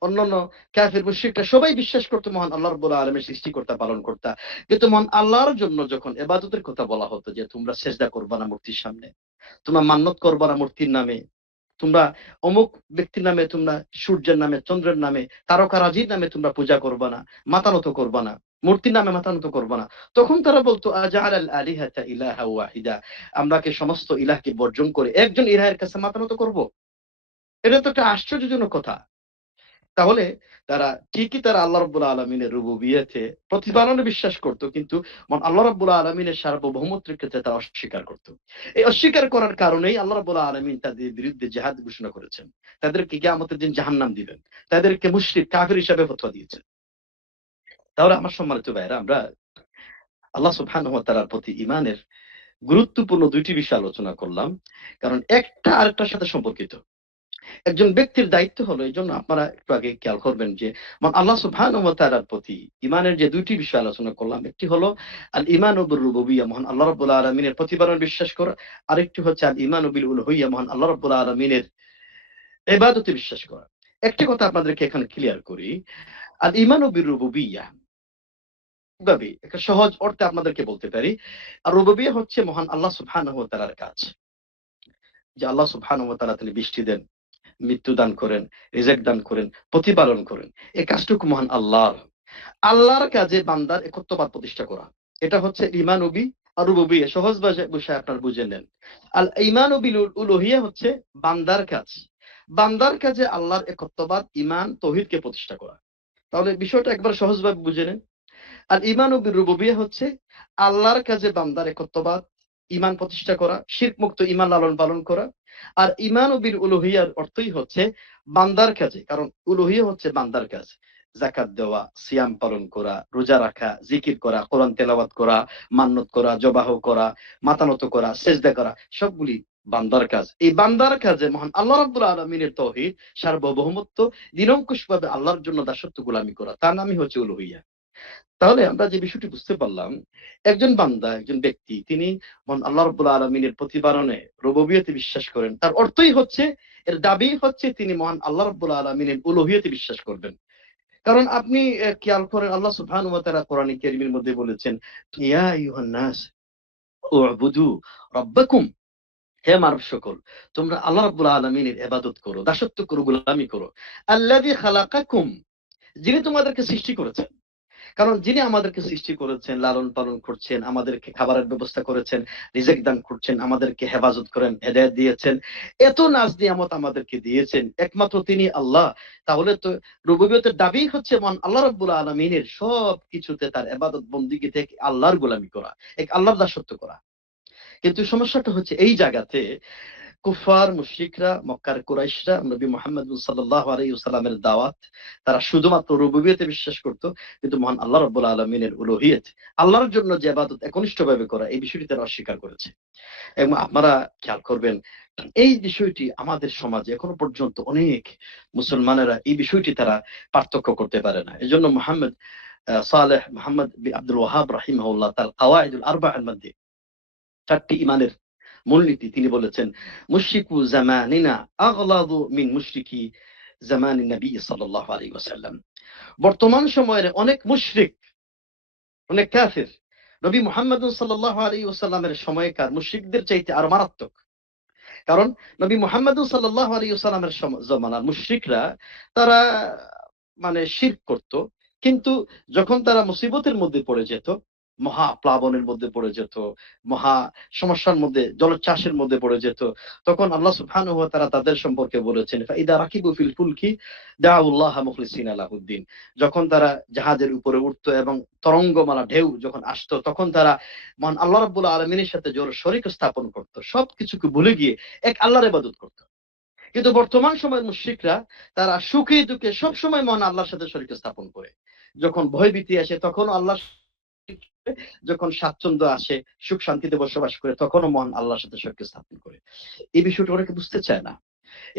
অন্যান্য কাফির মুশরিকরা সবাই বিশ্বাস করতো মহান আল্লাহ রাব্বুল আলামিনের সৃষ্টিকর্তা, পালনকর্তা। কিন্তু মহান আল্লাহর জন্য যখন ইবাদতের কথা বলা হতো, যে তোমরা সেজদা করবা না মূর্তির সামনে, তোমরা মান্নত করবা না মূর্তির নামে, তোমরা অমুক ব্যক্তির নামে, তোমরা সূর্যের নামে, চন্দ্রের নামে, তারকারাজির নামে তোমরা পূজা করবা না, মাথা নত করবা না, মূর্তির নামে মাথা নত করবা না, তখন তারা বলতো আজআলাল আলিহাতা ইলাহা ওয়াহিদা, আমরা কি সমস্ত ইলাহকে বর্জন করে একজন ইলাহের কাছে মাথা নত করব? এটা তো একটা আশ্চর্যজনক কথা। তাহলে তারা ঠিকই তারা আল্লাহ রাব্বুল আলামিনের রুবুবিয়্যাতে, প্রতিপালনে বিশ্বাস করত, কিন্তু আল্লাহ রাব্বুল আলামিনের সার্বভৌমত্বের ক্ষেত্রে তারা অস্বীকার করত। এই অস্বীকার করার কারণেই আল্লাহ রাব্বুল আলামিন তাদের বিরুদ্ধে জিহাদ ঘোষণা করেছেন, তাদেরকে কিয়ামতের দিন জাহান্নাম দিবেন, তাদেরকে মুশরিক কাফির হিসেবে ফতোয়া দিয়েছেন। তাহলে আমার সম্মানিত ভাইরা, আমরা আল্লাহ সুবহানাহু ওয়া তাআলার প্রতি ঈমানের গুরুত্বপূর্ণ দুইটি বিষয় আলোচনা করলাম, কারণ একটা আরেকটার সাথে সম্পর্কিত। একজন ব্যক্তির দায়িত্ব হলো, এই জন্য আপনারা একটু আগে খেয়াল করবেন যে আল্লাহ সুবহানাহু ওয়া তাআলার প্রতি ঈমানের যে দুইটি বিষয় আলোচনা করলাম, একটি হলো আল ঈমানু বির রুবুবিয়্যাহ, মহান আল্লাহ রাব্বুল আলামিনের প্রতিপালন বিশ্বাস করা, আরেকটি হচ্ছে আল ঈমানু বিল উলুহিয়্যাহ, মহান আল্লাহ রাব্বুল আলামিনের ইবাদতে বিশ্বাস করা। একটি কথা আপনাদেরকে এখানে ক্লিয়ার করি, আল ঈমানু বির রুবুবিয়্যাহ ভাবে একটা সহজ অর্থে আপনাদেরকে বলতে পারি, আর রুবুবিয়্যাহ হচ্ছে মহান আল্লাহ সুবহানাহু ওয়া তাআলার কাজ, যে আল্লাহ সুবহানাহু ওয়া তাআলা তিনি বৃষ্টি দেন, মৃত্যু দান করেন, রিজেক দান করেন, প্রতিপালন করেন, এই কাজটুকু মহান আল্লাহর। আল্লাহর কাজে বান্দার একত্ববাদ প্রতিষ্ঠা করা, এটা হচ্ছে ঈমান বিল আর রুবুবিয়্যাহ। সহজ ভাষায় আপনারা বুঝে নেন। আল ঈমান বিল উলুহিয়্যাহ হচ্ছে বান্দার কাজ, বান্দার কাজে আল্লাহর একত্ববাদ, ঈমান, তাওহীদকে প্রতিষ্ঠা করা। তাহলে বিষয়টা একবার সহজভাবে বুঝে নেন। আর ঈমান বিল রুবুবিয়্যাহ হচ্ছে আল্লাহর কাজে বান্দার একত্ববাদ, ঈমান প্রতিষ্ঠা করা, শিরক মুক্ত ঈমান লালন পালন করা। আর ঈমান বিল উলুহিয়্যাহর অর্থই হচ্ছে বান্দার কাজে, কারণ উলুহিয়্যাহ হচ্ছে বান্দার কাজ, যাকাত দেওয়া, সিয়াম পালন করা, রোজা রাখা, জিকির করা, কোরআন তেলাওয়াত করা, মান্নত করা, জবাহ করা, মাথা নত করা, সেজদা করা, সবগুলি বান্দার কাজ। এই বান্দার কাজে মহান আল্লাহ রাব্বুল আলামিনের তাওহীদ, সার্বভৌমত্ব, নিরঙ্কুশভাবে আল্লাহর জন্য দাসত্ব গোলামি করা, তার নামই হচ্ছে উলুহিয়্যাহ। তাহলে আমরা যে বিষয়টি বুঝতে পারলাম, একজন বান্দা, একজন ব্যক্তি, তিনি মহান আল্লাহ রাব্বুল আলামিনের প্রতিপালনে রুবুবিয়তে বিশ্বাস করেন, তার অর্থই হচ্ছে, এর দাবি হচ্ছে তিনি মহান আল্লাহ রাব্বুল আলামিনের উলুহিয়তে বিশ্বাস করবেন। কারণ আপনি খেয়াল করেন, আল্লাহ সুবহানাহু ওয়া তাআলা কোরআনে কারীমের মধ্যে বলেছেন, ইয়া আইয়ুহান নাস উ'বুদু রাব্বাকুম, হে মানব সকল, তোমরা আল্লাহ রাব্বুল আলামিনের ইবাদত করো, দাসত্ব করো, গোলামি করো। আল্লাযী খালাকাকুম, যিনি তোমাদেরকে সৃষ্টি করেছেন। কারণ যিনি আমাদেরকে সৃষ্টি করেছেন, লালন পালন করছেন, আমাদেরকে খাবারের ব্যবস্থা করেছেন, রিজিক দান করছেন, আমাদেরকে হেফাজত করেন, হেদায়েত দিয়েছেন, এত নাজ নিয়ামত আমাদেরকে দিয়েছেন, একমাত্র তিনি আল্লাহ। তাহলে তো রুবুবিয়তের দাবি হচ্ছে মহান আল্লাহ রাব্বুল আলামিনের সব কিছুতে তার ইবাদত বন্দেগী থেকে আল্লাহর গোলামি করা, এক আল্লাহর দাসত্ব করা। কিন্তু সমস্যাটা হচ্ছে এই জায়গাতে কুফার মুশরিকরা, মক্কার কুরাইশরা নবী মুহাম্মদ সাল্লাল্লাহু আলাইহি ওয়াসাল্লামের দাওয়াত, তারা শুধুমাত্র রুবুবিয়তে বিশ্বাস করত, কিন্তু মহান আল্লাহ রাব্বুল আলামিনের উলুহিয়ত, আল্লাহর জন্য যে ইবাদত একনিষ্ঠভাবে করা, এই বিষয়টি তারা অস্বীকার করেছে। এবং আপনারা খেয়াল করবেন, এই বিষয়টি আমাদের সমাজে এখনো পর্যন্ত অনেক মুসলমানেরা এই বিষয়টি তারা পার্থক্য করতে পারে না। এজন্য মুহাম্মদ সালেহ মুহাম্মদ বিন আব্দুল ওয়াহাব রাহিমাহুল্লাহ তার কাওয়াইদুল আরবা'র মধ্যে 4টি ঈমানের মূলনীতি তিনি বলেছেন, মুশরিকু জামানিনা আগলাযু মিন মুশরিকি জামানিন নবী সাল্লাল্লাহু আলাইহি ওয়াসাল্লাম। বর্তমান সময়ের অনেক মুশরিক, অনেক কাফির নবী মুহাম্মদ সাল্লাল্লাহু আলাইহি ওয়াসাল্লামের সময়কার মুশরিকদের চাইতে আরো মারাত্মক। কারণ নবী মুহাম্মদ সাল্লাল্লাহু আলাইহি ওয়াসাল্লামের জমানার মুশরিকরা তারা মানে শিরক করত, কিন্তু যখন তারা মুসিবতের মধ্যে পড়ে যেত, মহা প্লাবনের মধ্যে পড়ে যেত, মহা সমস্যার মধ্যে, জলোচ্ছ্বাসের মধ্যে পড়ে যেত, তখন আল্লাহ সুবহানাহু ওয়া তাআলা তাদের সম্পর্কে বলেছেন, ফাইদা রাকিবু ফিল ফুলকি দাউল্লাহ মুখলিসিনা লাহুদ্দিন। যখন তারা জাহাজের উপরে উঠতো এবং তরঙ্গমালা ঢেউ যখন আসতো, তখন তারা মহান আল্লাহ রাব্বুল আলামিনের সাথে জোর শরীক স্থাপন করত, সবকিছুকে ভুলে গিয়ে এক আল্লাহর ইবাদত করত। কিন্তু বর্তমান সময়ের মুশরিকরা তারা সুখে দুঃখে সব সময় মহান আল্লাহর সাথে শরীক স্থাপন করে। যখন ভয়ভীতি আসে তখন আল্লাহ, যখন স্বাচ্ছন্দ্য আসে, সুখ শান্তিতে বসবাস করে, তখনও মহান আল্লাহর সাথে শরীক স্থাপন করে। এই বিষয়টা অনেকে বুঝতে চায় না।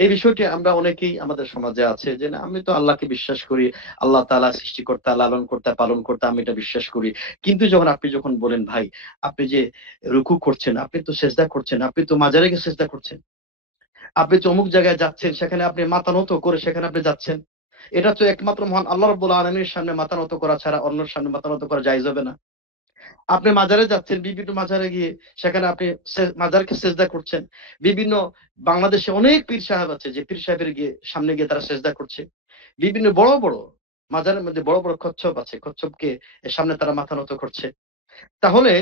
এই বিষয়টি আমরা অনেকেই আমাদের সমাজে আছে যে, না আমি তো আল্লাহকে বিশ্বাস করি, আল্লাহ তাআলা সৃষ্টিকর্তা, লালন কর্তা, পালন কর্তা, আমি এটা বিশ্বাস করি। কিন্তু আপনি যখন বলেন, ভাই আপনি যে রুকু করছেন, আপনি তো সেজদা করছেন, আপনি তো মাজারে গিয়ে সেজদা করছেন, আপনি তো অমুক জায়গায় যাচ্ছেন, সেখানে আপনি মাথা নত করে সেখানে আপনি যাচ্ছেন, এটা তো একমাত্র মহান আল্লাহ রাব্বুল আলামিনের সামনে মাথা নত করা ছাড়া অন্যের সামনে মাথা নত করা জায়েজ হবে না। আপনি মাজারে যাচ্ছেন, বিভিন্ন মাজারে গিয়ে সেখানে আপনি মাজারকে সেজদা করছেন। বিভিন্ন বাংলাদেশে অনেক পীর সাহেব আছে যে পীর সাহেবের সামনে গিয়ে তারা সেজদা করছে। বিভিন্ন বড় বড় মাজারের মধ্যে বড় বড় কচ্ছপ আছে, কচ্ছপকে এর সামনে তারা মাথা নত করছে। তাহলে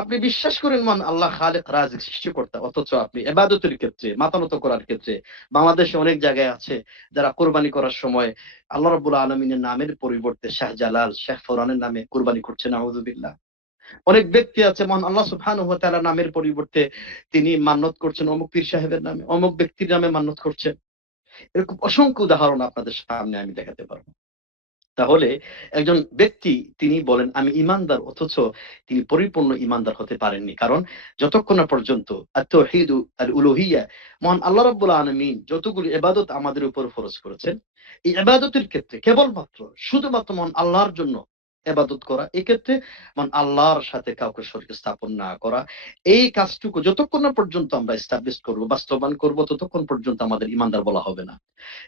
আপনি বিশ্বাস করেন মহান আল্লাহ খালেক রাজিক সৃষ্টিকর্তা, অথচ আপনি ইবাদতের ক্ষেত্রে, মাথা নত করার ক্ষেত্রে, বাংলাদেশে অনেক জায়গায় আছে যারা কোরবানি করার সময় আল্লাহ রাব্বুল আলামিনের নামের পরিবর্তে শাহজালাল, শেখ ফরানের নামে কোরবানি করছে, নাউযুবিল্লাহ। অনেক ব্যক্তি আছে মহান আল্লাহ সুবহানাহু ওয়া তাআলা নামের পরিবর্তে তিনি মান্নত করছেন অমুক পীর সাহেবের নামে, অমুক ব্যক্তির নামে মান্নত করছেন। এরকম অসংখ্য উদাহরণ আপনাদের সামনে আমি দেখাতে পারবো। তাহলে একজন ব্যক্তি তিনি বলেন আমি ঈমানদার, অথচ তিনি পরিপূর্ণ ঈমানদার হতে পারেননি। কারণ যতক্ষণ না পর্যন্ত আত-তাওহীদু আল-উলুহিয়্যা, মহান আল্লাহ রাব্বুল আলামিন যতগুলো ইবাদত আমাদের উপর ফরজ করেছেন, এই ইবাদতের ক্ষেত্রে কেবলমাত্র শুধুমাত্র মহান আল্লাহর জন্য ইবাদত করা, এক্ষেত্রে মহান আল্লাহর সাথে কাউকে শরীক স্থাপন না করা, এই কাজটুকু যতক্ষণ না পর্যন্ত আমরা এস্টাবলিশ করব, বাস্তবায়ন করব, ততক্ষণ পর্যন্ত আমাদের ঈমানদার বলা হবে না।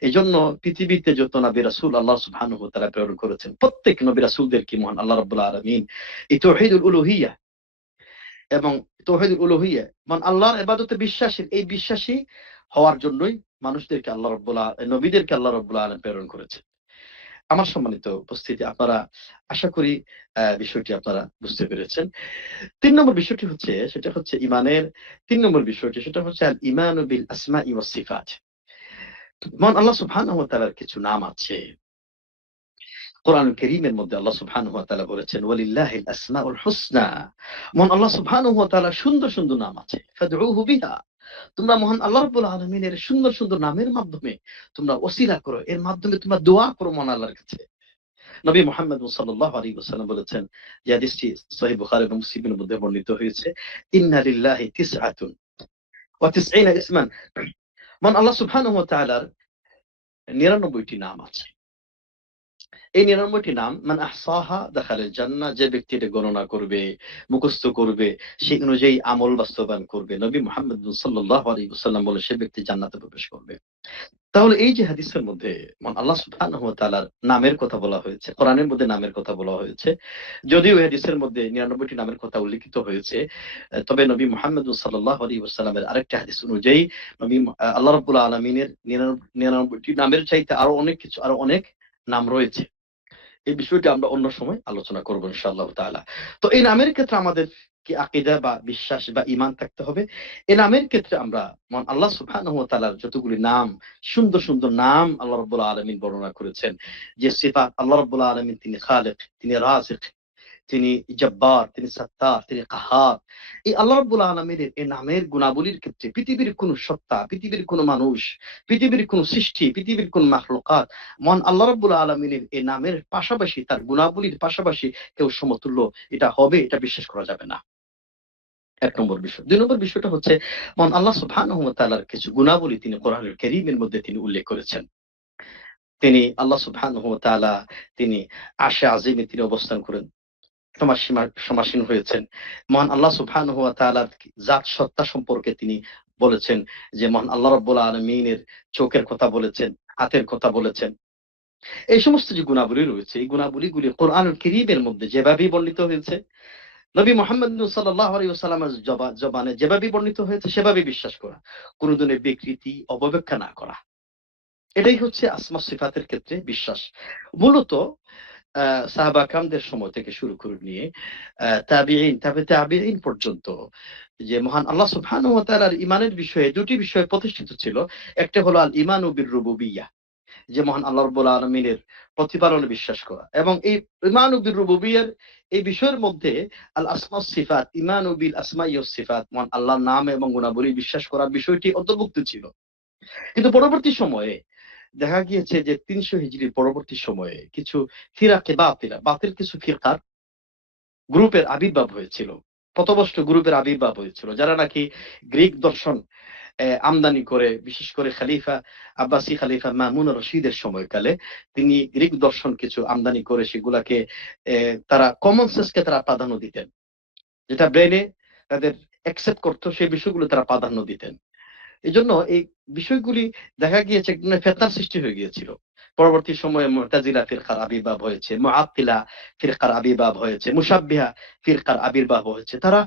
এজন্য পৃথিবীতে যত নবী রাসূল আল্লাহ সুবহানাহু ওয়া তাআলা প্রেরণ করেছেন, প্রত্যেক নবী রাসূলদেরকে মহান আল্লাহ রাব্বুল আলামিন এই তাওহীদুল উলুহিয়্যা এবং তাওহীদুল উলুহিয়্যা মানে আল্লাহর ইবাদতে বিশ্বাসী, এই বিশ্বাসী হওয়ার জন্যই মানুষদেরকে আল্লাহ রাব্বুল নবীদেরকে আল্লাহ রাব্বুল আলামিন প্রেরণ করেছেন। আমার সম্মানিত উপস্থিতি, আপনারা আশা করি বিষয়টি আপনারা বুঝতে পেরেছেন। 3 নম্বর বিষয়টি হচ্ছে, সেটা হচ্ছে ঈমানের 3 নম্বর বিষয়টি, সেটা হচ্ছে আল ঈমানু বিল আসমাই ওয়াস সিফাত। মহান আল্লাহ সুবহানাহু ওয়া তাআলার কিছু নাম আছে। কোরআন কারীমের মধ্যে আল্লাহ সুবহানাহু ওয়া তাআলা বলেছেন, ওয়ালিল্লাহিল আসমাউল হুসনা। মহান আল্লাহ সুবহানাহু ওয়া তাআলার সুন্দর সুন্দর নাম আছে, ফাদউহু বিহা। তোমরা মহান আল্লাহ রাব্বুল আলামিনের সুন্দর সুন্দর নামের মাধ্যমে তোমরা ওসিলা করো, এর মাধ্যমে তোমরা দোয়া করো মহান আল্লাহর কাছে। নবী মুহাম্মদ সাল্লাল্লাহু আলাইহি ওয়াসাল্লাম বলেছেন, যে হাদিসটি সহিহ বুখারী এবং মুসলিমের মধ্যে বর্ণিত হয়েছে, ইন্না লিল্লাহি তিসআতুন ওয়া তিসঈনা ইসমান। মহান আল্লাহ সুবহানাহু ওয়া তাআলার 99টি নাম আছে। এই 99টি নাম মান আহসাহা দাখালাল জান্নাহ, যে ব্যক্তি এটা গণনা করবে, মুখস্থ করবে, সেই অনুযায়ী আমল বাস্তবায়ন করবে, নবী মুহাম্মদ সাল্লাল্লাহু আলাইহি ওয়াসাল্লাম বলে সে ব্যক্তি জান্নাতে প্রবেশ করবে। তাহলে এই যে হাদিসের মধ্যে আল্লাহ সুবহানাহু ওয়া তাআলার নামের কথা বলা হয়েছে, কোরআনের মধ্যে নামের কথা বলা হয়েছে, যদিও এই হাদিসের মধ্যে 99টি নামের কথা উল্লেখিত হয়েছে, তবে নবী মুহাম্মদ সাল্লাল্লাহু আলাইহি ওয়াসাল্লামের আরেকটা হাদিস অনুযায়ী আল্লাহ রাব্বুল আলামিনের 99টি নামের চাইতে আরো অনেক নাম রয়েছে। এই বিষয়টি আমরা অন্য সময় আলোচনা করব ইনশাআল্লাহ তাআলা। তো এই নামের ক্ষেত্রে আমাদের কি আকীদা বা বিশ্বাস বা ঈমান থাকতে হবে। এই নামের ক্ষেত্রে আমরা আল্লাহ সুবহানাহু ওয়া তাআলার যতগুলি নাম, সুন্দর সুন্দর নাম আল্লাহ রাব্বুল আলামিন বর্ণনা করেছেন, যে সিফাত আল্লাহ রাব্বুল আলামিন, তিনি খালিক, তিনি রাযিক, তিনি জব্বার, তিনি সাত্তার, তিনি কাহার। এই আল্লাহ রাব্বুল আলামিনের এই নামের গুণাবলীর ক্ষেত্রে পৃথিবীর কোন সত্তা, পৃথিবীর কোন মানুষ, পৃথিবীর কোন সৃষ্টি, পৃথিবীর কোন মাখলুকাত আল্লাহ রাব্বুল আলামিনের এই নামের পাশাপাশি, তার গুণাবলীর পাশাপাশি কেউ সমতুল্য এটা হবে, এটা বিশ্বাস করা যাবে না। ১ নম্বর বিষয়। ২ নম্বর বিষয়টা হচ্ছে আল্লাহ সুবহানাহু ওয়া তাআলার কিছু গুণাবলী তিনি কোরআনুল কারীমের মধ্যে তিনি উল্লেখ করেছেন। তিনি আল্লাহ সুবহানাহু ওয়া তাআলা তিনি আরশে আজিমে তিনি অবস্থান করেন, সমাসীন হয়েছেন। মহান আল্লাহ সুবহানাহু ওয়া তাআলার জাত সত্তা সম্পর্কে তিনি বলেছেন যে মহান আল্লাহ রাব্বুল আলামিনের চোখের কথা বলেছেন, হাতের কথা বলেছেন। এই সমস্ত যে গুণাবলী রয়েছে, এই গুণাবলীগুলি কোরআনুল কারীমের মধ্যে যেভাবেই বর্ণিত হয়েছে, নবী মুহাম্মদ সাল্লাল্লাহু আলাইহি ওয়াসাল্লামের জবানে যেভাবে বর্ণিত হয়েছে সেভাবেই বিশ্বাস করা, কোন ধরনের বিকৃতি অবব্যাখ্যা না করা। এটাই হচ্ছে আসমা সিফাতের ক্ষেত্রে বিশ্বাস। মূলত সাহাবা কামদের সময় থেকে শুরু করে নিয়ে তাবিঈন, তাবিঈন পর্যন্ত যে মহান আল্লাহ সুবহানাহু ওয়া তাআলার ঈমানের বিষয়ে দুটি বিষয় প্রতিষ্ঠিত ছিল। একটা হলো আল ঈমানু বির রুবুবিয়্যাহ, যে মহান আল্লাহ রাব্বুল আলামিনের প্রতিপালনে বিশ্বাস করা, এবং এই ঈমানু বির রুবুবিয়্যার এই বিষয়ের মধ্যে আল আসমা সিফাত, ঈমানু বিল আসমাই ওয়াস সিফাত, মহান আল্লাহর নাম এবং গুণাবলী বিশ্বাস করার বিষয়টি অন্তর্ভুক্ত ছিল। কিন্তু পরবর্তী সময়ে দেখা গিয়েছে যে ৩০০ হিজরির পরবর্তী সময়ে কিছু ফিরাকে বাতিল কিছু ফিরকার গ্রুপের আবির্ভাব হয়েছিল, পথভ্রষ্ট গ্রুপের আবির্ভাব হয়েছিল, যারা নাকি গ্রিক দর্শন আমদানি করে, বিশেষ করে আব্বাসী খলিফা মামুন রশিদের সময়কালে তিনি গ্রিক দর্শন কিছু আমদানি করে সেগুলাকে তারা কমন সেন্সকে তারা প্রাধান্য দিতেন, যেটা ব্রেনে তাদের অ্যাকসেপ্ট করতো, সেই বিষয়গুলো তারা প্রাধান্য দিতেন। এজন্য এই বিষয়গুলি দেখা গিয়েছে ফিতনার সৃষ্টি হয়ে গিয়েছিল। পরবর্তী সময়ে মুতাজিলা ফিরকার আবির্ভাব হয়েছে, মুআত্তিলা ফিরকার আবির্ভাব হয়েছে, মুশাব্বিহা ফিরকার আবির্ভাব হয়েছে। তারা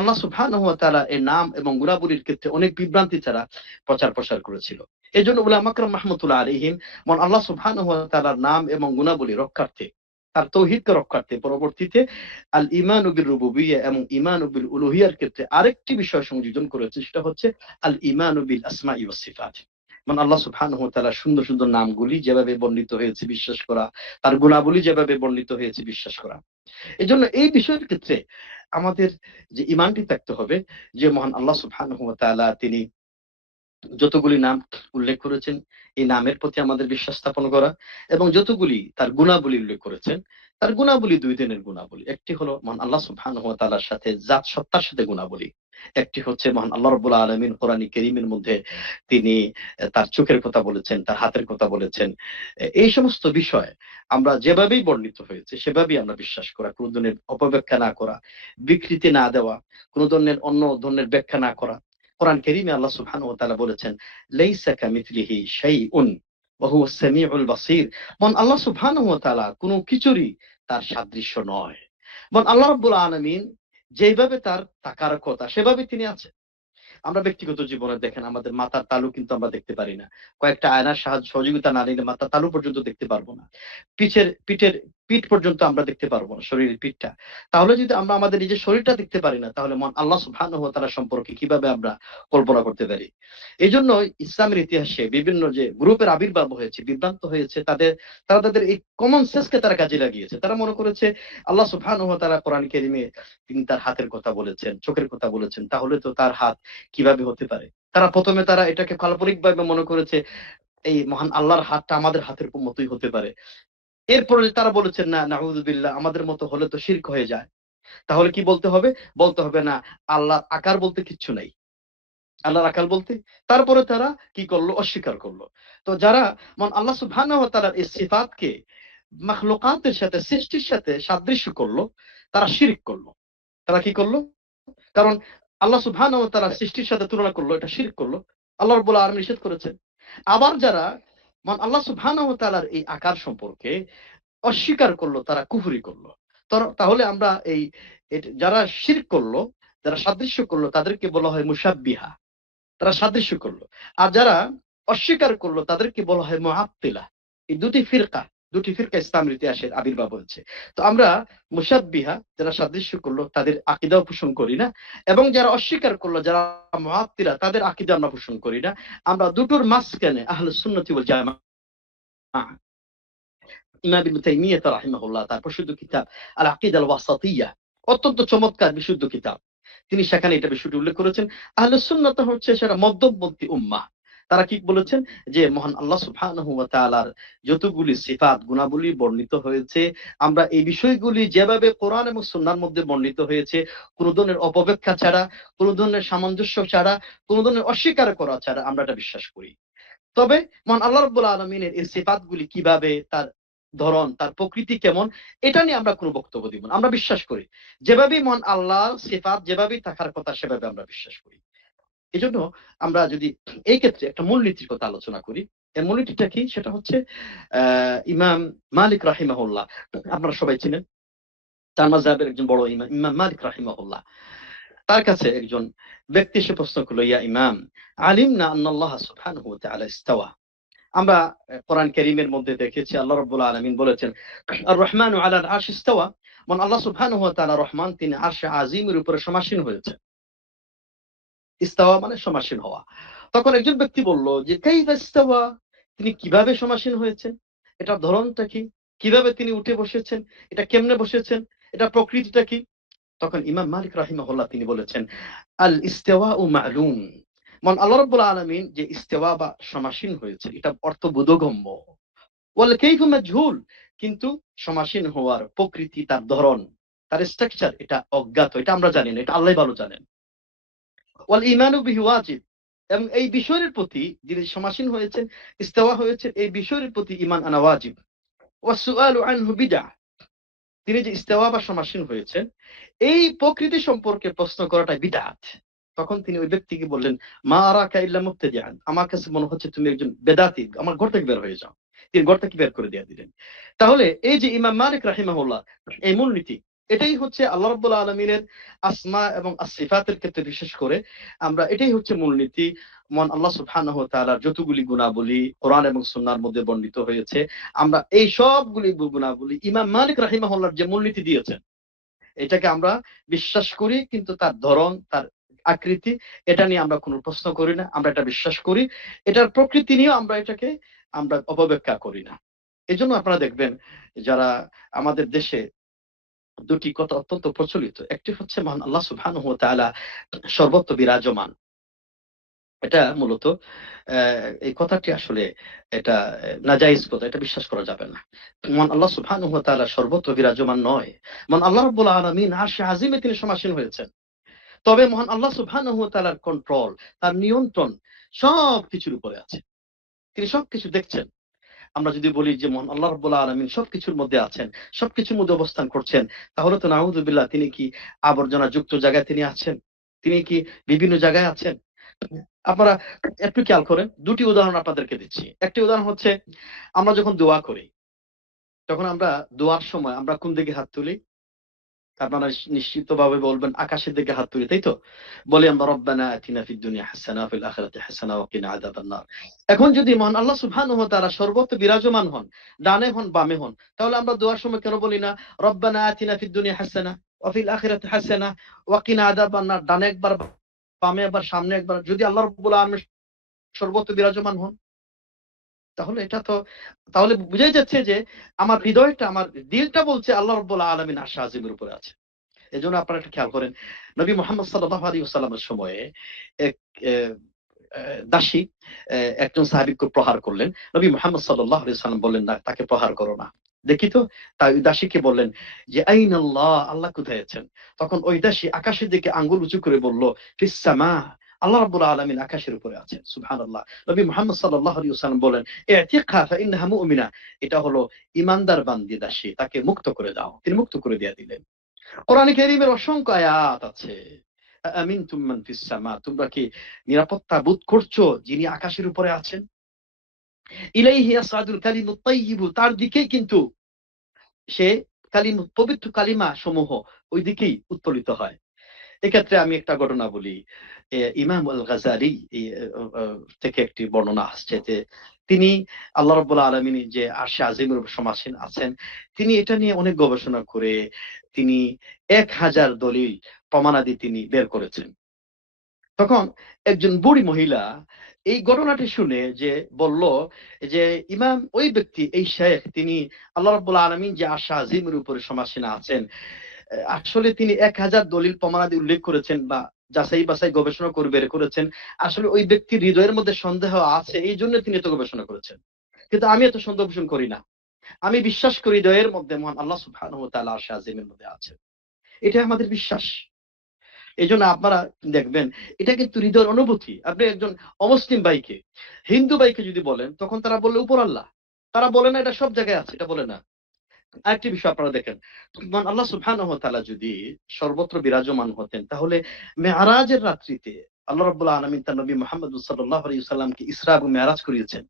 আল্লাহ সুবহানাহু ওয়া তাআলা এর নাম এবং গুণাবলীর ক্ষেত্রে অনেক বিভ্রান্তি ছাড়া প্রচার করেছিল। এজন্য উলামা কেরাম রাহমাতুল্লাহ আলাইহিম আল্লাহ সুবহানাহু ওয়া তাআলার নাম এবং গুণাবলী রক্ষার্থে, তার তৌহিদকে রক্ষার্থে পরবর্তীতে আল ঈমানু বির রুবুবিয়্যাহ এবং ঈমানু বিল উলুহিয়ার ক্ষেত্রে আরেকটি বিষয় সংযোজন করেছে, সেটা হচ্ছে আল ঈমানু বিল আসমাই ওয়াস সিফাত। আল্লাহ সুবহানাহু ওয়া তাআলার সুন্দর সুন্দর নামগুলি যেভাবে বর্ণিত হয়েছে বিশ্বাস করা, তার গুণাবলী যেভাবে বর্ণিত হয়েছে বিশ্বাস করা। এজন্য এই বিষয়ের ক্ষেত্রে আমাদের যে ঈমানটি থাকতে হবে যে মহান আল্লাহ সুবহানাহু ওয়া তাআলা তিনি যতগুলি নাম উল্লেখ করেছেন এই নামের প্রতি আমাদের বিশ্বাস স্থাপন করা, এবং যতগুলি তার গুণাবলী উল্লেখ করেছেন তার গুণাবলী দুই দিনের গুণাবলী। একটি হলো মহান আল্লাহ সুবহানাহু ওয়া তাআলার সাথে জাত সত্তার সাথে গুণাবলী, একটি হচ্ছে মহান আল্লাহ রাব্বুল আলামিন কোরআন কারীমের মধ্যে তিনি তার চোখের কথা বলেছেন, তার হাতের কথা বলেছেন। এই সমস্ত বিষয় আমরা যেভাবেই বর্ণিত হয়েছে সেভাবেই আমরা বিশ্বাস করা, কোনো ধরনের অপব্যাখ্যা না করা, বিকৃতি না দেওয়া, কোনো ধরনের অন্য ধরনের ব্যাখ্যা না করা। কোরআন কারীমে আল্লাহ সুবহানাহু ওয়া তাআলা বলেছেন লাইসা কামিথলিহি শাইউন ওয়া হুয়াস সামিউল বাসীর। আল্লাহ সুবহানাহু ওয়া তাআলা কোনো কিছুরই তার সাদৃশ্য নয়। আল্লাহ রাব্বুল আলামিন যেভাবে তার থাকার কথা সেভাবে তিনি আছেন। আমরা ব্যক্তিগত জীবনে দেখেন আমাদের মাথার তালু কিন্তু আমরা দেখতে পারি না, কয়েকটা আয়নার সহযোগিতা না নিলে মাথার তালু পর্যন্ত দেখতে পারবো না, পিঠ পর্যন্ত আমরা দেখতে পারবো না, শরীরের পিঠটা। তাহলে যদি আমরা আমাদের নিজের শরীরটা দেখতে পারি না, তাহলে আল্লাহ সুবহানাহু ওয়া তাআলা সম্পর্কে কিভাবে আমরা কল্পনা করতে পারি? এই জন্য ইসলামের ইতিহাসে বিভিন্ন যে গ্রুপের আবির্ভাব হয়েছে, বিভ্রান্ত হয়েছে, তারা তাদের এই কমন সেন্সকে তারা কাজে লাগিয়েছে। তারা মনে করেছে আল্লাহ সুবহানাহু ওয়া তাআলা কোরআন কারীমে তিনি তার হাতের কথা বলেছেন, চোখের কথা বলেছেন, তাহলে তো তার হাত কিভাবে হতে পারে? প্রথমে তারা এটাকে কাল্পনিকভাবে মনে করেছে এই মহান আল্লাহর হাতটা আমাদের হাতের মতোই হতে পারে। এরপরে তারা বলেছেন না, নাউযুবিল্লাহ, আমাদের মতো হলে তো শিরক হয়ে যায়। তাহলে কি বলতে হবে? বলতে হবে না আল্লাহর আকার বলতে কিচ্ছু নাই, আল্লাহর আকার বলতে। তারপরে তারা কি করলো? অস্বীকার করলো। তো যারা আল্লাহ সুবহানাহু ওয়া তাআলার এই সিফাতকে মাখলুকাতের সাথে, সৃষ্টির সাথে সাদৃশ্য করলো, তারা শিরক করলো। তারা কি করলো? কারণ আল্লাহ সুবহানাহু ওয়া তাআলা সৃষ্টির সাথে তুলনা করলো, এটা শিরক করলো। আল্লাহ রাব্বুল আলামিন নিষেধ করেছেন। আবার যারা আল্লাহ সুবহানাহু ওয়া তাআলার এই আকার সম্পর্কে অস্বীকার করলো, তারা কুফরি করলো। তাহলে আমরা যারা শিরক করলো, যারা সাদৃশ্য করলো, তাদেরকে বলা হয় মুশাব্বিহা, তারা সাদৃশ্য করলো। আর যারা অস্বীকার করলো, তাদেরকে বলা হয় মুআত্তিলা। এই দুটি ফিরকা ইসলামের ইতিহাসের আবির্ভাব হয়েছে। তো আমরা মুশাব্বিহা, যারা সাদৃশ্য করলো, তাদের আকীদা পোষণ করি না, এবং যারা অস্বীকার করলো, যারা মুআত্তিলা, তাদের আকীদা আমরা পোষণ করি না। আমরা দুটোর মাঝখানে আহলুস সুন্নাতি ওয়াল জামাআহ। ইমাম ইবনে তাইমিয়াহ রাহিমাহুল্লাহ তার প্রসিদ্ধ কিতাব আল আকীদা আল ওয়াসাতিয়্যাহ, অত্যন্ত চমৎকার বিশুদ্ধ কিতাব, তিনি সেখানে এটা বিষয়টি উল্লেখ করেছেন। আহলুস সুন্নাত হচ্ছে সেটা মধ্যমপন্থী উম্মাহ। তারা কি বলেছেন? যে মহান আল্লাহ সুবহানাহু ওয়া তাআলার যতগুলি সিফাত, গুণাবলী বর্ণিত হয়েছে, আমরা এই বিষয়গুলি যেভাবে কোরআন এবং সুন্নাহর মধ্যে বর্ণিত হয়েছে, কোন ধরনের অপব্যাখ্যা ছাড়া, কোন ধরনের সামঞ্জস্য ছাড়া, কোন ধরনের অস্বীকার করা ছাড়া আমরা এটা বিশ্বাস করি। তবে মহান আল্লাহ রাব্বুল আলামিনের এই সিফাতগুলি কিভাবে, তার ধরন, তার প্রকৃতি কেমন, এটা নিয়ে আমরা কোনো বক্তব্য দিব না। আমরা বিশ্বাস করি যেভাবে মহান আল্লাহর সিফাত যেভাবেই থাকার কথা, সেভাবে আমরা বিশ্বাস করি। এই জন্য আমরা যদি এই ক্ষেত্রে একটা মূলনীতির কথা আলোচনা করি, এই মূলনীতিটা কি? সেটা হচ্ছে ইমাম মালিক রাহিমাহুল্লাহ, আপনারা সবাই চিনেন, তার মাযহাবের একজন বড় ইমাম, ইমাম মালিক রাহিমাহুল্লাহ। তার কাছে একজন ব্যক্তি এসে প্রশ্ন করলো, ইয়া ইমাম, আলিমনা আন্নাল্লাহ সুবহানাহু ওয়া তাআলা ইস্তাওয়া। আমরা কোরআন কারীমের মধ্যে দেখেছি আল্লাহ রাব্বুল আলামিন বলেছেন, আর রহমানু আলাল আরশ ইস্তাওয়া, মানে আল্লাহ সুবহানাহু ওয়া তাআলা রহমান, তিনি আরশে আজিমের উপরে সমাসীন হয়েছেন। ইস্তাওয়া মানে সমাসীন হওয়া। তখন একজন ব্যক্তি বলল যে কাইফা ইস্তাওয়া, তিনি কিভাবে সমাসীন হয়েছেন, এটার ধরনটা কি, কিভাবে তিনি উঠে বসেছেন, এটা কেমনে বসেছেন, এটা প্রকৃতিটা কি? তখন ইমাম মালিক রাহিমাহুল্লাহ তিনি বলেছেন, আল ইস্তিওয়াউ মা'লুম, মানে আল্লাহ রাব্বুল আলামিন যে ইস্তিওয়া বা সমাসীন হয়েছে, এটা অর্থ বোধগম্য। ওয়াল কাইফু মাজহুল, কিন্তু সমাসীন হওয়ার প্রকৃতি, তার ধরন, তার স্ট্রাকচার, এটা অজ্ঞাত, এটা আমরা জানি না, এটা আল্লাহই ভালো জানেন। ওয়াল ঈমানু বিহি ওয়াজিব, এবং এই বিষয়ের প্রতি, যিনি সমাসীন হয়েছেন, ইস্তিওয়া হয়েছে, এই বিষয়ের প্রতি ঈমান আনা ওয়াজিব। ওয়াস সুআলু আনহু বিদআহ, তিনি যে ইস্তেওয়া বা সমাসীন হয়েছেন, এই প্রকৃতি সম্পর্কে প্রশ্ন করাটা বিদআত। তখন তিনি ওই ব্যক্তিকে বললেন, মা আরাকা ইল্লা মুবতাদিআন, আমার কাছে মনে হচ্ছে তুমি একজন বেদাতি, আমার ঘর থেকে বের হয়ে যাও। তিনি ঘর থেকে বের করে দিয়ে দিলেন। তাহলে এই যে ইমাম মালিক রাহিমাহুল্লাহ, এই মূলনীতি, এটাই হচ্ছে আল্লাহ রাব্বুল আলামিনের আসমা এবং সিফাতের ক্ষেত্রে বিশেষ করে আমরা, এটাই হচ্ছে মূলনীতি। মহান আল্লাহ সুবহানাহু ওয়া তাআলার যতগুলি গুণাবলী কোরআন এবং সুন্নাহর মধ্যে বর্ণিত হয়েছে, আমরা এই সবগুলি গুণাবলী ইমাম মালিক রাহিমাহুল্লাহর যে মূলনীতি দিয়েছেন, এটাকে আমরা বিশ্বাস করি, কিন্তু তার ধরন, তার আকৃতি, এটা নিয়ে আমরা কোনো প্রশ্ন করি না, আমরা এটা বিশ্বাস করি। এটার প্রকৃতি নিয়েও আমরা অপব্যাখ্যা করি না। এজন্য আপনারা দেখবেন, যারা আমাদের দেশে দুটি কথা অত্যন্ত প্রচলিত, একটি হচ্ছে মহান আল্লাহ সুবহানাহু ওয়া তাআলা সর্বত্র বিরাজমান। এটা মূলত এই কথাটি আসলে এটা নাজায়েজ কথা, এটা বিশ্বাস করা যাবে না। মহান আল্লাহ সুবহানাহু ওয়া তাআলা সর্বত্র বিরাজমান নয়। মহান আল্লাহ রাব্বুল আলামিন আরশে আজিমে তিনি সমাসীন হয়েছেন। তবে মহান আল্লাহ সুবহানাহু ওয়া তাআলার কন্ট্রোল, তার নিয়ন্ত্রণ সবকিছুর উপরে আছে। তিনি সবকিছু দেখছেন। আমরা যদি বলি যে মহান আল্লাহ রাব্বুল আলামিন সবকিছুর মধ্যে আছেন, সবকিছুর মধ্যে অবস্থান করছেন, তাহলে তো নাউযুবিল্লাহ, তিনি কি আবর্জনা যুক্ত জায়গায় তিনি আছেন? তিনি কি বিভিন্ন জায়গায় আছেন? আপনারা একটু খেয়াল করেন, দুটি উদাহরণ আপনাদেরকে দিচ্ছি। একটি উদাহরণ হচ্ছে, আমরা যখন দোয়া করি, তখন আমরা দোয়ার সময় আমরা কোন দিকে হাত তুলি? আপনারা নিশ্চিতভাবে বলবেন আকাশের দিকে হাত তুলি, তাই তো? বলি আমরা রব্বানা আতিনা ফিদ দুনিয়া হাসানা ওয়া ফিল আখিরাতি হাসানা ওয়া কিনা আযাবান নার। এখন যদি মহান আল্লাহ সুবহানাহু ওয়া তাআলা সর্বত্র বিরাজমান হন, ডানে হন বামে হন, তাহলে আমরা দোয়ার সময় কেন বলি না রব্বানা আতিনা ফিদ দুনিয়া হাসানা ওয়া ফিল আখিরাতি হাসানা ওয়া কিনা আযাবান নার? ডানে একবার, বামে একবার, সামনে একবার, যদি আল্লাহ রাব্বুল আলামিন সর্বত্র বিরাজমান হন, তাহলে বুঝাই যাচ্ছে যে আমার হৃদয়টা, আমার দিলটা বলছে আল্লাহ রাব্বুল আলামিন আরশ আজিমের উপরে আছে। এজন্য আপনারা একটু খেয়াল করেন, নবী মুহাম্মদ সাল্লাল্লাহু আলাইহি ওয়াসাল্লামের সময়ে এক দাসী একজন সাহাবীকে প্রহার করলেন। নবী মুহাম্মদ সাল্লাল্লাহু আলাইহি ওয়াসাল্লাম বললেন, না, তাকে প্রহার করো না। দেখি তো, তাই ওই দাসীকে বললেন যে আইনাল্লাহ, আল্লাহ কোথায় আছেন? তখন ওই দাসী আকাশের দিকে আঙ্গুল উঁচু করে বলল, ফিস সামা, আল্লাহ রাব্বুল আলামিন আকাশের উপরে আছেন, সুবহানাল্লাহ। নবী মুহাম্মদ সাল্লাল্লাহু আলাইহি ওয়াসাল্লাম বলেন, ইতিকহা ফাইন্নাহা মুমিনা, এটা হলো ঈমানদার বান্দী দাসী, তাকে মুক্ত করে দাও। তিনি মুক্ত করে দিয়ে দিলেন। কোরআনে কারীমের অসংখ্য আয়াত আছে। আমিনতুম মান ফিস সামা, তোমরা কি নিরাপত্তা বোধ করছো যিনি আকাশের উপরে আছেন? ইলাইহি ইয়াসআদুল কালিমুত তাইয়্যিবু, তার দিকেই কিন্তু সে পবিত্র কালিমা সমূহ ওই দিকেই উত্তোলিত হয়। এক্ষেত্রে আমি একটা ঘটনা বলি। ইমাম আল গাজালি থেকে একটি বর্ণনা আসছে যে তিনি আল্লাহ রাব্বুল আলামিন যে আরশে আজিমের উপর সমাসীন আছেন, তিনি এটা নিয়ে অনেক গবেষণা করে তিনি 1000 দলিল প্রমাণাদি তিনি বের করেছেন। তখন একজন বুড়ি মহিলা এই ঘটনাটি শুনে যে বলল যে ইমাম ওই ব্যক্তি, এই শেখ, তিনি আল্লাহ রাব্বুল আলামিন যে আরশে আজিমের উপরে সমাসীন আছেন, আসলে তিনি 1000 দলিল প্রমাণাদি উল্লেখ করেছেন বা যাচাই বাছাই গবেষণা করে বের করেছেন। আসলে ওই ব্যক্তির হৃদয়ের মধ্যে সন্দেহ আছে, এই জন্য তিনি এত গবেষণা করেছেন। কিন্তু আমি এত সন্দেহ পোষণ করি না। আমি বিশ্বাস করি হৃদয়ের মধ্যে মহান আল্লাহ সুবহানাহু ওয়া তাআলা আরশে আজিমের মধ্যে আছেন। এটা আমাদের বিশ্বাস। এই জন্য আপনারা দেখবেন এটা কিন্তু হৃদয়ের অনুভূতি। আপনি একজন অমুসলিম ভাইকে, হিন্দু ভাইকে যদি বলেন, তখন তারা বললে উপর আল্লাহ, তারা বলে না এটা সব জায়গায় আছে, এটা বলে না। আরেকটি বিষয় আপনারা দেখেন, আল্লাহ সুবহানাহু ওয়া তাআলা যদি সর্বত্র বিরাজমান হতেন, তাহলে মেরাজের রাত্রিতে আল্লাহ রাব্বুল আলামিন তার নবী মুহাম্মদ সাল্লাল্লাহু আলাইহি ওয়াসাল্লামকে ইসরা এবং মেরাজ করিয়েছেন।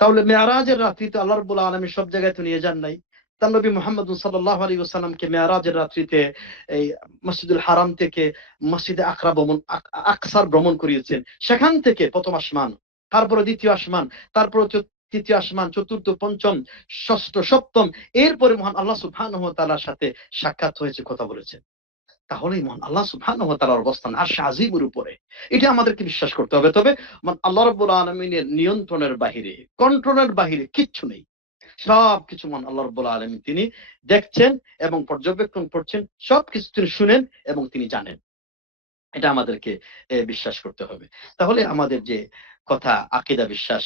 তাহলে মেরাজের রাত্রিতে আল্লাহ রাব্বুল আলামিন সব জায়গায় তো নিয়ে যান নাই। তার নবী মুহাম্মদ সাল্লাল্লাহু আলাইহি ওয়াসাল্লামকে মেরাজের রাত্রিতে এই মসজিদুল হারাম থেকে মসজিদে আকসার ভ্রমণ করিয়েছেন। সেখান থেকে প্রথম আসমান, তারপরে দ্বিতীয় আসমান, তারপরে তৃতীয় আসমান, চতুর্থ, পঞ্চম, ষষ্ঠ, সপ্তম, এরপরে মহান আল্লাহ সুবহানাহু ওয়া তাআলার সাথে সাক্ষাৎ হয়েছে, কথা বলেছেন। তাহলে মহান আল্লাহ সুবহানাহু ওয়া তাআলার অবস্থান আরশে আজিমের উপরে, এটা আমাদেরকে বিশ্বাস করতে হবে। তবে আল্লাহ রাব্বুল আলামিনের নিয়ন্ত্রণের বাহিরে, কন্ট্রোলের বাহিরে কিচ্ছু নেই। সবকিছু মহান আল্লাহ রাব্বুল আলামিন তিনি দেখছেন এবং পর্যবেক্ষণ করছেন, সবকিছু তিনি শুনেন এবং তিনি জানেন। এটা আমাদেরকে বিশ্বাস করতে হবে। তাহলে আমাদের যে কথা আকীদা বিশ্বাস,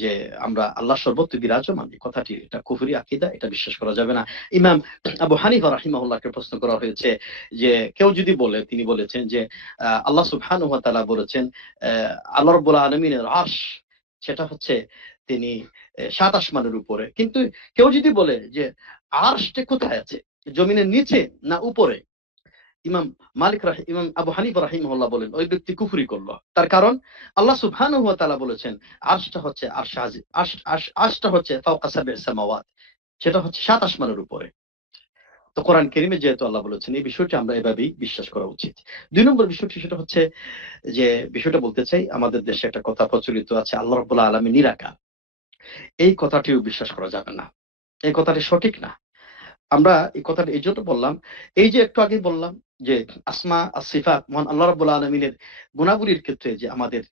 যে আমরা আল্লাহ সর্বত্র বিরাজমান, এই কথাটি এটা কুফরি আকীদা, এটা বিশ্বাস করা যাবে না। ইমাম আবু হানিফা রাহিমাহুল্লাহকে প্রশ্ন করা হয়েছে যে কেউ যদি বলে, তিনি বলেছেন যে আল্লাহ সুবহানাহু ওয়া তাআলা বলেছেন আল্লাহ রাব্বুল আলামিনের আরশ, সেটা হচ্ছে তিনি ৭ আসমানের উপরে। কিন্তু কেউ যদি বলে যে আরশটা কোথায় আছে, জমিনের নিচে না উপরে, ইমাম আবু হানিফা রাহিমাহুল্লাহ বলেন ওই ব্যক্তি কুফরি করলো। তার কারণ আল্লাহ সুবহানাহু ওয়া তাআলা বলেছেন আরশটা হচ্ছে আরশটা হচ্ছে ফাওকা সাব'i সামাওয়াত, সেটা হচ্ছে 7 আসমানের উপরে। তো কোরআন কারীমে যেহেতু আল্লাহ বলেছেন, এই বিষয়টি আমরা এভাবেই বিশ্বাস করা উচিত। ২ নম্বর বিষয়টি সেটা হচ্ছে যে বিষয়টা বলতে চাই, আমাদের দেশে একটা কথা প্রচলিত আছে, আল্লাহ রাব্বুল আলামিন নিরাকার। এই কথাটিও বিশ্বাস করা যাবে না। এই কথাটি সঠিক না। আমরা এই কথাটা এই জন্য বললাম, এই যে একটু আগে বললাম যে আসমা সিফাত, মহান আল্লাহ রাব্বুল আলামিনের গুণাবলীর ক্ষেত্রে যে আমাদের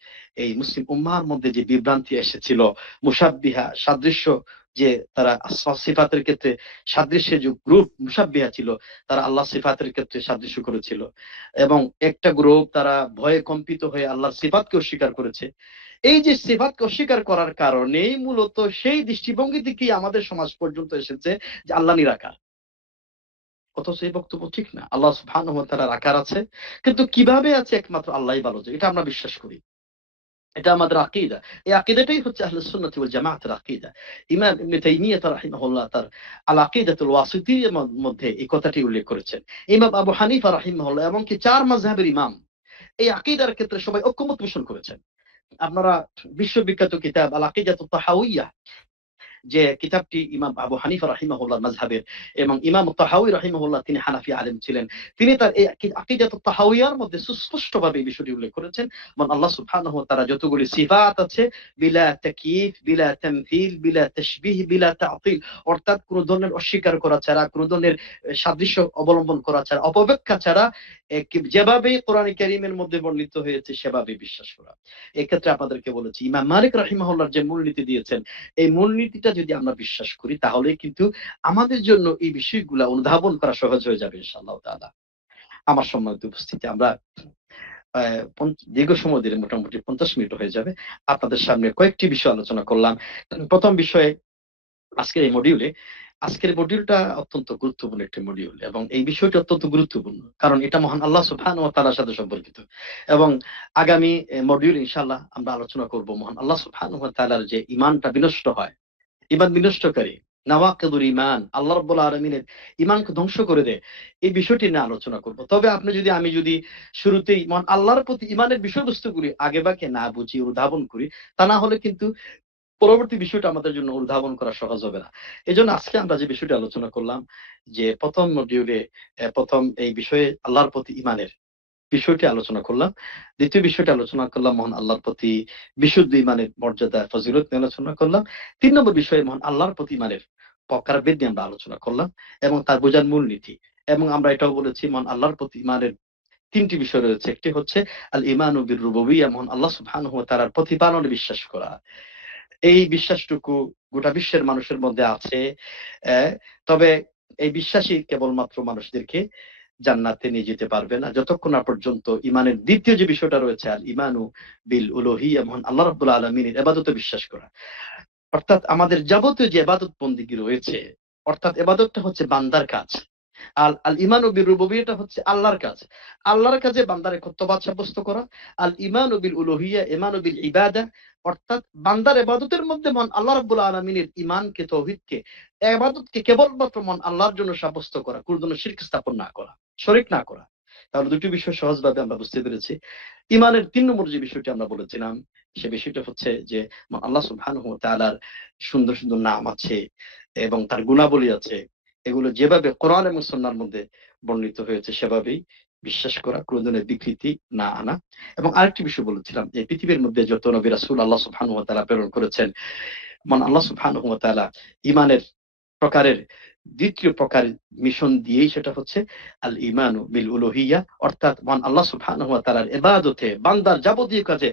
এই মুসলিম উম্মাহর মধ্যে যে বিভ্রান্তি এসেছিল, মুশাব্বিহা, সাদৃশ্য, যে তারা আসমা সিফাতের ক্ষেত্রে সাদৃশ্যের যে গ্রুপ মুশাব্বিহা ছিল, তারা আল্লাহ সিফাতের ক্ষেত্রে সাদৃশ্য করেছিল, এবং একটা গ্রুপ তারা ভয়ে কম্পিত হয়ে আল্লাহর সিফাতকে অস্বীকার করেছে। এই যে সিফাতকে অস্বীকার করার কারণেই মূলত সেই দৃষ্টিভঙ্গি থেকেই আমাদের সমাজ পর্যন্ত এসেছে যে আল্লাহ নিরাকার। অথচ এই বক্তব্য ঠিক না। আল্লাহ সুবহানাহু ওয়া তাআলার আকার আছে, কিন্তু কিভাবে আছে একমাত্র আল্লাহই ভালো জানে। এটা আমরা বিশ্বাস করি, এটা আমাদের আকীদা। এই আকীদাটাই হচ্ছে আহলুস সুন্নাত ওয়াল জামাআতের আকীদা। ইমাম ইবনে তাইমিয়াহ রাহিমাহুল্লাহ তার আল আকিদাতুল ওয়াসিতিয়্যার মধ্যে এই কথাটি উল্লেখ করেছেন। ইমাম আবু হানিফা রাহিমাহুল্লাহ এমনকি 4 মাযহাবের ইমাম এই আকীদার ক্ষেত্রে সবাই ঐকমত্য পোষণ করেছেন। আপনারা বিশ্ববিখ্যাত কিতাব আল আকিদাতুত তাহাউইয়াহ, যে কিতাবটি ইমাম আবু হানিফা রাহিমাহুল্লাহর মাযহাবের, এবং ইমাম তাহাউই রাহিমাহুল্লাহ তিনি হানাফি আলেম ছিলেন, তিনি তার এই আকীদাতুত তাহাউইয়ার মধ্যে সুস্পষ্টভাবে এই বিষয়টি উল্লেখ করেছেন, মানে আল্লাহ সুবহানাহু ওয়া তাআলা যতগুলি সিফাত আছে, বিলা তাকয়ীফ, বিলা তামথীল, বিলা তাশবীহ, বিলা তা'তিল, অর্থাৎ কোন ধরনের অস্বীকার করা ছাড়া, কোন ধরনের সাদৃশ্য অবলম্বন করা ছাড়া, অপব্যাখ্যা ছাড়া যেভাবে কোরআন কারীমের মধ্যে বর্ণিত হয়েছে সেভাবে বিশ্বাস করা। এক্ষেত্রে আপনাদেরকে বলেছি ইমাম মালিক রাহিমাহুল্লাহ যে মূলনীতি দিয়েছেন, এই মূলনীতিটা যদি আমরা বিশ্বাস করি, তাহলে কিন্তু আমাদের জন্য এই বিষয়গুলা অনুধাবন করা সহজ হয়ে যাবে ইনশাআল্লাহ তাআলা। আমার সম্মানিত উপস্থিতি, আমরা দীর্ঘ সময় ধরে মোটামুটি 50 মিনিট হয়ে যাবে আপনাদের সামনে কয়েকটি বিষয় আলোচনা করলাম। প্রথম বিষয়ে আজকের এই মডিউলে আজকের মডিউলটা অত্যন্ত গুরুত্বপূর্ণ একটি মডিউল, এবং এই বিষয়টি অত্যন্ত গুরুত্বপূর্ণ কারণ এটা মহান আল্লাহ সুবহানাহু ওয়া তাআলার সাথে সম্পর্কিত। এবং আগামী মডিউল ইনশাআল্লাহ আমরা আলোচনা করব মহান আল্লাহ সুবহানাহু ওয়া তাআলার যে ঈমানটা বিনষ্ট হয়, ঈমান বিনষ্টকারী নাওয়াকিদুল ঈমান, আল্লাহ রাব্বুল আলামিনের ঈমানকে ধ্বংস করে দেয়, এই বিষয়টি নিয়ে আলোচনা করব। তবে আমি যদি শুরুতেই মহান আল্লাহর প্রতি ঈমানের বিষয়বস্তুগুলি আগেভাগে না বুঝি অনুধাবন করি, তা না হলে কিন্তু পরবর্তী বিষয়টা আমাদের জন্য উদ্ভাবন করা সহজ হবে না। এজন্য আজকে আমরা যে বিষয়টি আলোচনা করলাম, যে প্রথম মডিউলে প্রথম এই বিষয়ে আল্লাহর প্রতি ঈমানের বিষয়টি আলোচনা করলাম, দ্বিতীয় বিষয়টি আলোচনা করলাম মহান আল্লাহর প্রতি বিশুদ্ধ ঈমানের মর্যাদা ফজিলত নিয়ে আলোচনা করলাম, 3 নম্বর বিষয়ে মহান আল্লাহর প্রতি ঈমানের প্রকারভেদ নিয়ে আমরা আলোচনা করলাম এবং তার বোঝার মূলনীতি। এবং আমরা এটাও বলেছি মহান আল্লাহর প্রতি ঈমানের 3টি বিষয় রয়েছে। একটি হচ্ছে আল ঈমানু বির রুবুবিয়্যা, মহান আল্লাহ সুবহানাহু ওয়া তাআলার প্রতিপালনে বিশ্বাস করা। এই বিশ্বাসটুকু গোটা বিশ্বের মানুষের মধ্যে আছে, তবে এই বিশ্বাসই কেবলমাত্র মানুষদেরকে জান্নাতে নিয়ে যেতে পারবে না যতক্ষণ না পর্যন্ত ঈমানের দ্বিতীয় যে বিষয়টা রয়েছে আল ঈমানু বিল উলুহিয়্যা, মহান আল্লাহ রাব্বুল আলামিনের ইবাদতে বিশ্বাস করা। অর্থাৎ আমাদের যাবতীয় যে ইবাদত বন্দেগী রয়েছে, অর্থাৎ ইবাদতটা হচ্ছে বান্দার কাজ, আল ঈমানু বির রুবুবিয়্যাটা হচ্ছে আল্লাহর কাজ। আল্লাহর কাজে বান্দার একত্ববাদ সাব্যস্ত করা। আল ঈমানু বিল উলুহিয়্যা, ঈমানু বিল ইবাদা, অর্থাৎ বান্দার ইবাদতের মধ্যে মহান আল্লাহ রাব্বুল আলামিনের ঈমানকে, তাওহীদকে, ইবাদতকে কেবলমাত্র মহান আল্লাহর জন্য সাব্যস্ত করা, কোনো জন্য শিরক স্থাপন না করা, শরীক না করা। তাহলে দুটি বিষয় সহজভাবে আমরা বুঝতে পেরেছি। ঈমানের 3 নম্বর যে বিষয়টি আমরা বলেছিলাম, সে বিষয়টা হচ্ছে যে আল্লাহ সুবহানাহু ওয়া তাআলার সুন্দর সুন্দর নাম আছে এবং তার গুণাবলী আছে, এগুলো যেভাবে কোরআন এবং সুন্নাহর মধ্যে বর্ণিত হয়েছে সেভাবেই বিশ্বাস করা, কোনো ধরনের বিকৃতি না আনা। এবং আরেকটি বিষয় বলেছিলাম যে পৃথিবীর মধ্যে যত নবী রাসূল আল্লাহ সুবহানাহু ওয়া তাআলা প্রেরণ করেছেন, আল্লাহ সুবহানাহু ওয়া তাআলা ঈমানের প্রকারের দ্বিতীয় প্রকার মিশন দিয়েই, সেটা হচ্ছে আল ঈমানু বিল উলুহিয়্যা, অর্থাৎ আল্লাহ সুবহানাহু ওয়া তাআলার ইবাদতে, বান্দার যাবতীয় কাজে